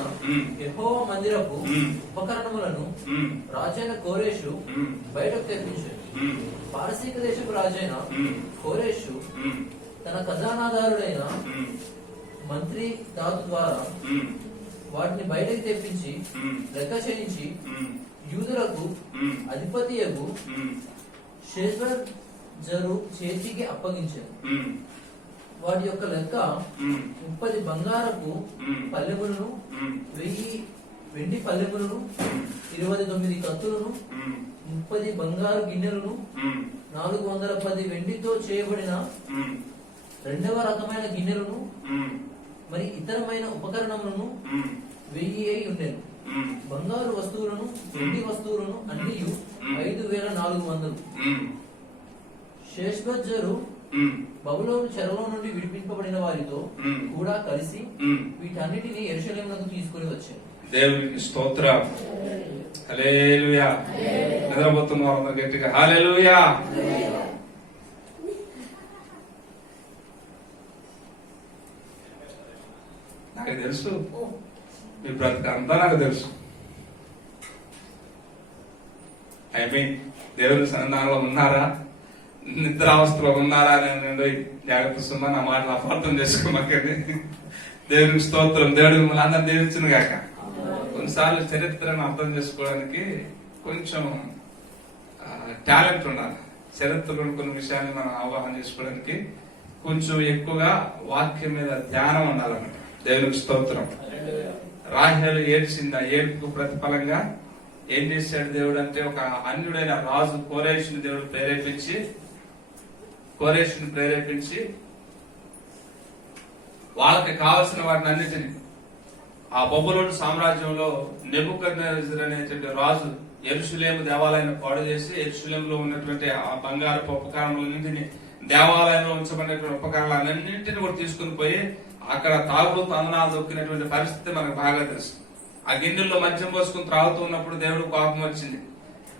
యెహోవా మందిరపు ఉపకరణములను రాజైన కోరేషు బయటకు తెప్పించాడు. పారసీక దేశపు రాజైన కోరేషు తన ఖజానాదారుడైన మంత్రి దాతు ద్వారా వాటిని బయటకు తెప్పించి లెక్క చేయించి యూదులకు అధిపతియగు షేష్బజ్జరు చేతికి అప్పగించారు. వాటి యొక్క లెక్క 30 బంగారపు పల్లెములను, 1000 వెండి పల్లెములను, 29 కత్తులను, 30 బంగారు గిన్నెలను, 410 వెండితో చేయబడిన 2వ రకమైన గిన్నెలను, మరి ఇతరమైన ఉపకరణములను 1000 అయి ఉండేను. బంగారు వస్తువులను, వెండి వస్తువులను అన్ని 5400. షేష్బజ్జరు బబులోను చెరలో నుండి విడిపింపబడిన వారితో కూడా కలిసి వీటన్నిటిని యెరూషలేమునకు తీసుకుని వచ్చారు. దేవునికి స్తోత్రం. హల్లెలూయా. నిద్రపోతున్న వారందరూ గట్టిగా హల్లెలూయా. నాకు తెలుసు మీ బ్రతకంతా నాకు తెలుసు. ఐ మీన్ దేవుని సన్నిధానంలో ఉన్నారా, నిద్రావస్థలో ఉన్నారా నేను జాగ్రత్త సుమా నా మాటలు అపార్థం చేసుకున్నాకని. దేవునికి స్తోత్రం. దేవుడు మిమ్మల్ని అందరూ దీవించును గాక. కొన్నిసార్లు చరిత్రను అర్థం చేసుకోవడానికి కొంచెం టాలెంట్ ఉండాలి. చరిత్రలో కొన్ని విషయాన్ని మనం అవగాహన చేసుకోవడానికి కొంచెం ఎక్కువగా వాక్యం మీద ధ్యానం ఉండాలన్నమాట. దేవునికి స్తోత్రం. రాహేలు ఏడ్చింది. ఆ ఏడుపుకు ప్రతిఫలంగా ఏం చేశాడు దేవుడు అంటే, ఒక అన్యుడైన రాజు కోరేషుని దేవుడు ప్రేరేపించి వాళ్ళకి కావలసిన వాటిని అన్నిటిని ఆ బబులోను సామ్రాజ్యంలో నెబుకద్నెజరు అనేటువంటి రాజు యెరూషలేము దేవాలయాన్ని పాడు చేసి యెరూషలేములో ఉన్నటువంటి ఆ బంగారపు ఉపకరణాలన్నింటినీ, దేవాలయంలో ఉంచబడినటువంటి ఉపకరణాలన్నింటినీ కూడా తీసుకుని పోయి అక్కడ తాగుడు తందనాలు దొక్కినటువంటి పరిస్థితి మనకు బాగా తెలుసు. ఆ గిన్నెల్లో మద్యం పోసుకుని త్రాగుతూ ఉన్నప్పుడు దేవుడు కోపం వచ్చింది.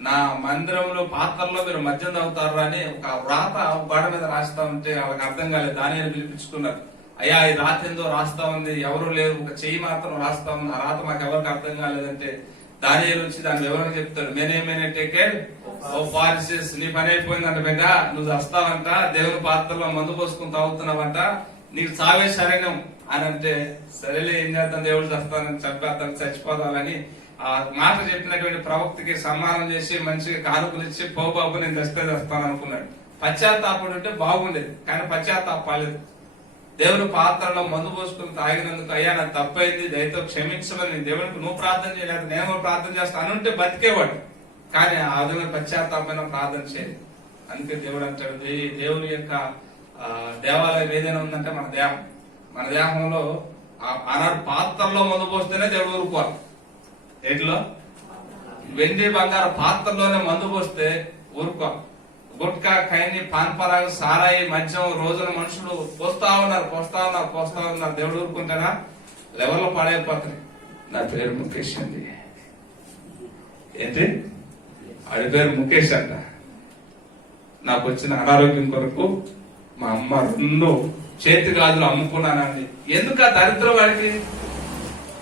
నా మందిరంలో పాత్రలో మీరు మద్యం తాగుతారా అని ఒక వ్రాత గోడ మీద రాస్తా ఉంటే వాళ్ళకి అర్థం కాలేదు. దానిని పిలిపించుకున్నారు. అయ్యా ఈ రాత ఏందో రాస్తా ఉంది, ఎవరు లేరు, ఒక చెయ్యి మాత్రం రాస్తా ఉంది, ఆ రాత మాకు ఎవరికి అర్థం కాలేదంటే దానియేలు వచ్చి దాని వివరణ చెప్తాడు. నీ పని అయిపోయిందంట బిడ్డ, నువ్వు వస్తావంట, దేవుని పాత్రలో మందు పోసుకుని తాగుతున్నావంట, నీకు చావే శరణం అని అంటే, సరేలే ఏం చేద్దాం, దేవుడు చస్తానని చెప్పేద్దాం, చచ్చిపోదాలని ఆ మాట చెప్పినటువంటి ప్రవక్తకి సన్మానం చేసి మంచిగా కానుకలు ఇచ్చి పో బాబు నేను తెస్తాను అనుకున్నాడు. పశ్చాత్తాపడు అంటే బాగుండేది, కానీ పశ్చాత్తాపాలేదు. దేవుని పాత్రలో మందు పోసుకుని తాగినందుకు అయ్యా నాకు తప్పైంది, దయతో క్షమించమని దేవునికి నువ్వు ప్రార్థన చేయలేదు, నేను ప్రార్థన చేస్తాను అనుంటే బతికేవాడు. కానీ ఆ విధంగా పశ్చాత్తాపమైన ప్రార్థన చేయదు. అందుకే దేవుడు అంటాడు, దేవుని యొక్క దేవాలయం ఏదైనా ఉందంటే మన దేహం. మన దేహంలో ఆనాడు పాత్రలో మందు పోస్తేనే దేవుడు ఊరుకోవాలి. ఏటిలో వెండి బంగారు పాత్రలోనే మందు పోస్తే ఊరుకో. గుట్కా, ఖైని, పాన్పరాగు, సారాయి, మద్యం రోజున మనుషులు పోస్తా ఉన్నారు. దేవుడు ఊరుకుంటారా? లెవెల్లో పాడైపోతుంది. నా పేరు ముఖేష్ అండి. ఏంటి ఆడి పేరు ముఖేష్ అంట. నాకు వచ్చిన అనారోగ్యం కొరకు మా అమ్మ 2 చేతి గాజులు అమ్ముకున్నానండి. ఎందుకు ఆ దరిద్రం వాడికి?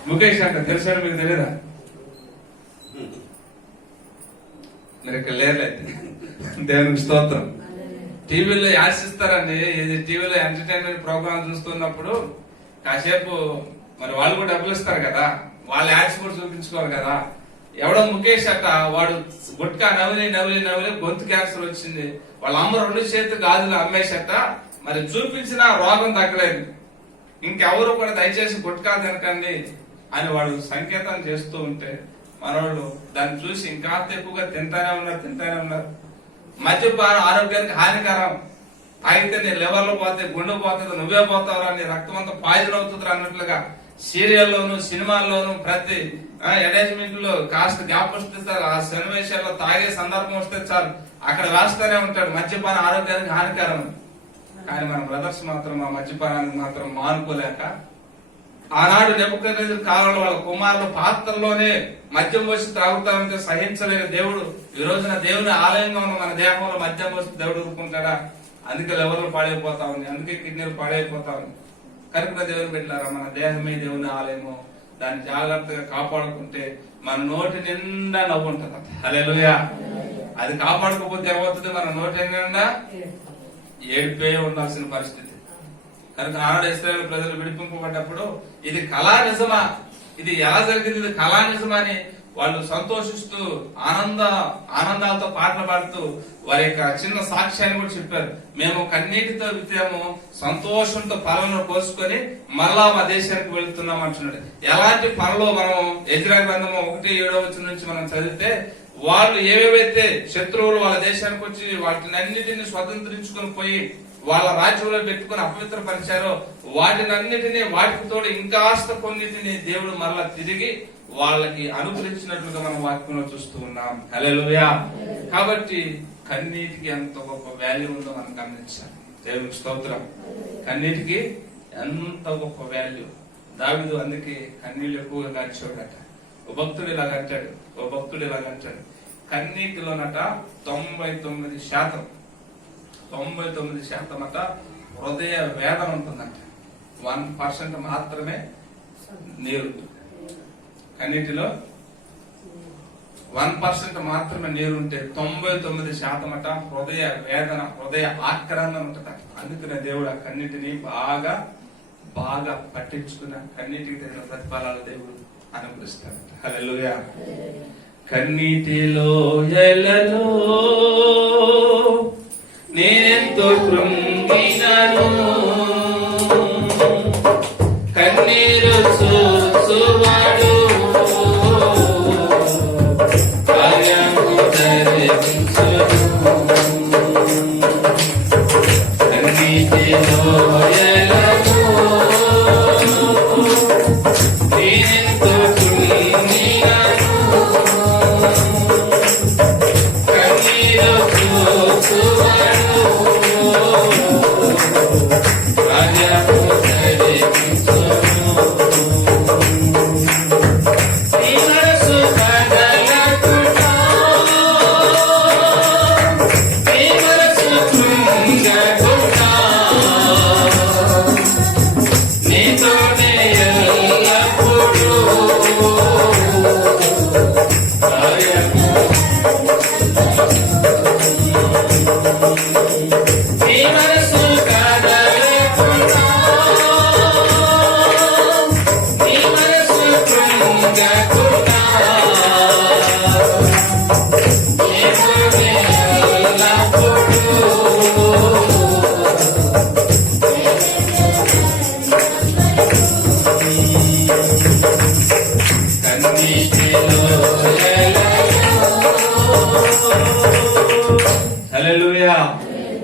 ముఖేష్ అంట. తెలిసాడు మీకు తెలియదా? మీరు ఇక్కడ లేరులేదు. దేవునికి స్తోత్రం. టీవీలో యాసిస్తారండి. ఇది టీవీలో ఎంటర్టైన్మెంట్ ప్రోగ్రామ్ చూస్తున్నప్పుడు కాసేపు మరి వాళ్ళు కూడా డబ్బులు ఇస్తారు కదా, వాళ్ళ యాడ్స్ కూడా చూపించుకోవాలి కదా. ఎవడో ముఖేష్ అట్ట, వాడు గుట్కా నవ్వులి గొంతు క్యాన్సర్ వచ్చింది. వాళ్ళ అమ్మ 2 చేతి గాజులు అమ్మేసట. మరి చూపించిన రోగం తగ్గలేదు. ఇంకెవరు కూడా దయచేసి గుట్కా తినకండి అని వాడు సంకేతం చేస్తూ ఉంటే మనోళ్ళు దాన్ని చూసి ఇంకా ఎక్కువగా తింటానే ఉన్నారు. మద్యపానం ఆరోగ్యానికి హానికరం. తాగితే నీ లెవర్లో పోతే, గుండె పోతుంది, నువ్వే పోతావురా, నీ రక్తం అంతా పాయిజన్ అవుతుంది అన్నట్లుగా సీరియల్లోను సినిమాల్లోను ప్రతి అటాచ్మెంట్ లో కాస్త గ్యాప్ వస్తే చాలు, ఆ సన్నివేశాల్లో తాగే సందర్భం వస్తే చాలు అక్కడ వేస్తూనే ఉంటాడు మద్యపానం ఆరోగ్యానికి హానికరం. కానీ మన బ్రదర్స్ మాత్రం ఆ మద్యపానానికి మాత్రం మానుకోలేక ఆనాడు నెబుకద్నెజరు కాలంలో వాళ్ళ కుమారులు పాత్రలోనే మద్యం పోసి త్రాగుతామంటే సహించలేని దేవుడు ఈ రోజున దేవుని ఆలయంగా ఉన్న మన దేహంలో మద్యం పోసి దేవుడు ఊరుకుంటాడా? అందుకే లెవర్లు పాడైపోతా ఉంది, అందుకే కిడ్నీలు పాడైపోతా ఉంది. కనుక దేవుని పెట్టారా, మన దేహమే దేవుని ఆలయము. దాన్ని జాగ్రత్తగా కాపాడుకుంటే మన నోటి నిండా నవ్వు ఉంటుంది. హల్లెలూయా. అది కాపాడుకోకపోతే ఏమవుతుంది? మన నోటి నిండా ఏడిపే ఉండాల్సిన పరిస్థితి. కనుక ఆనాడు ఇశ్రాయేలు ప్రజలు విడిపింపబడ్డప్పుడు ఇది కళా నిజమా, ఇది ఎలా జరిగింది, ఇది కళా నిజమా అని వాళ్ళు సంతోషిస్తూ ఆనందాలతో పాటలు పాడుతూ వారి యొక్క చిన్న సాక్ష్యాన్ని కూడా చెప్పారు. మేము కన్నీటితో విత్తాము, సంతోషంతో ఫలంలో కోసుకొని మరలా మా దేశానికి వెళుతున్నాం అంటున్నాడు. ఎలాంటి ఫలంలో మనం యెజ్రెయా గ్రంథము 1:7 నుంచి మనం చదివితే వాళ్ళు ఏవేవైతే శత్రువులు వాళ్ళ దేశానికి వచ్చి వాటినన్నిటిని స్వతంత్రించుకొని పోయి వాళ్ళ రాజ్యంలో పెట్టుకుని అపవిత్రపరిచారో వాటినన్నిటినీ వాటికి తోడు ఇంకాస్త కొన్నిటిని దేవుడు మరలా తిరిగి వాళ్ళకి అనుగ్రహించినట్లుగా మనం వాక్యంలో చూస్తూ ఉన్నాం. హల్లెలూయా. కాబట్టి కన్నీటికి ఎంత గొప్ప వాల్యూ ఉందో మనం గమనించాలి. దేవునికి స్తోత్రం. కన్నీటికి ఎంత గొప్ప వాల్యూ. దావీదు అందుకే కన్నీళ్ళు ఎక్కువగా గార్చాడట. ఓ భక్తుడు ఇలాగంటాడు, కన్నీటిలోనట 99% అట హృదయ వేదన ఉంటుందంట. 1% మాత్రమే నీరు. కన్నీటిలో 1% మాత్రమే నీరు ఉంటే 99% అట హృదయ వేదన, హృదయ ఆక్రందన ఉంటట. అందుకనే దేవుడు ఆ కన్నీటిని బాగా పట్టించుకున్న కన్నీటికి తగిన ప్రతిఫలాలు దేవుడు అనుగ్రహిస్తాడు. హల్లెలూయా. కన్నీటిలో ఎలలో నేనెంతో కృంగినను, కన్నీరు చూసువాడు కార్యము జరిగించును. కన్నీటిలో ఎలలో నేనెంతో కృంగినను, కన్నీరు చూసువాడు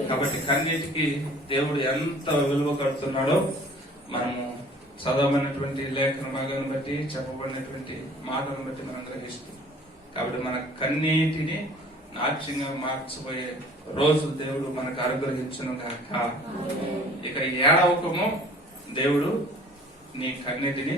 కాబట్టి కన్నీటికి దేవుడు ఎంత విలువ కడుతున్నాడో మనము చదవబడినటువంటి లేఖన భాగాన్ని బట్టి చెప్పబడినటువంటి మాటలను బట్టి మనం గ్రహిస్తాం. కాబట్టి మన కన్నీటిని నాట్యంగా మార్చబోయే రోజు దేవుడు మనకు అనుగ్రహించును గాక. ఇక ఏడవకము, దేవుడు నీ కన్నీటిని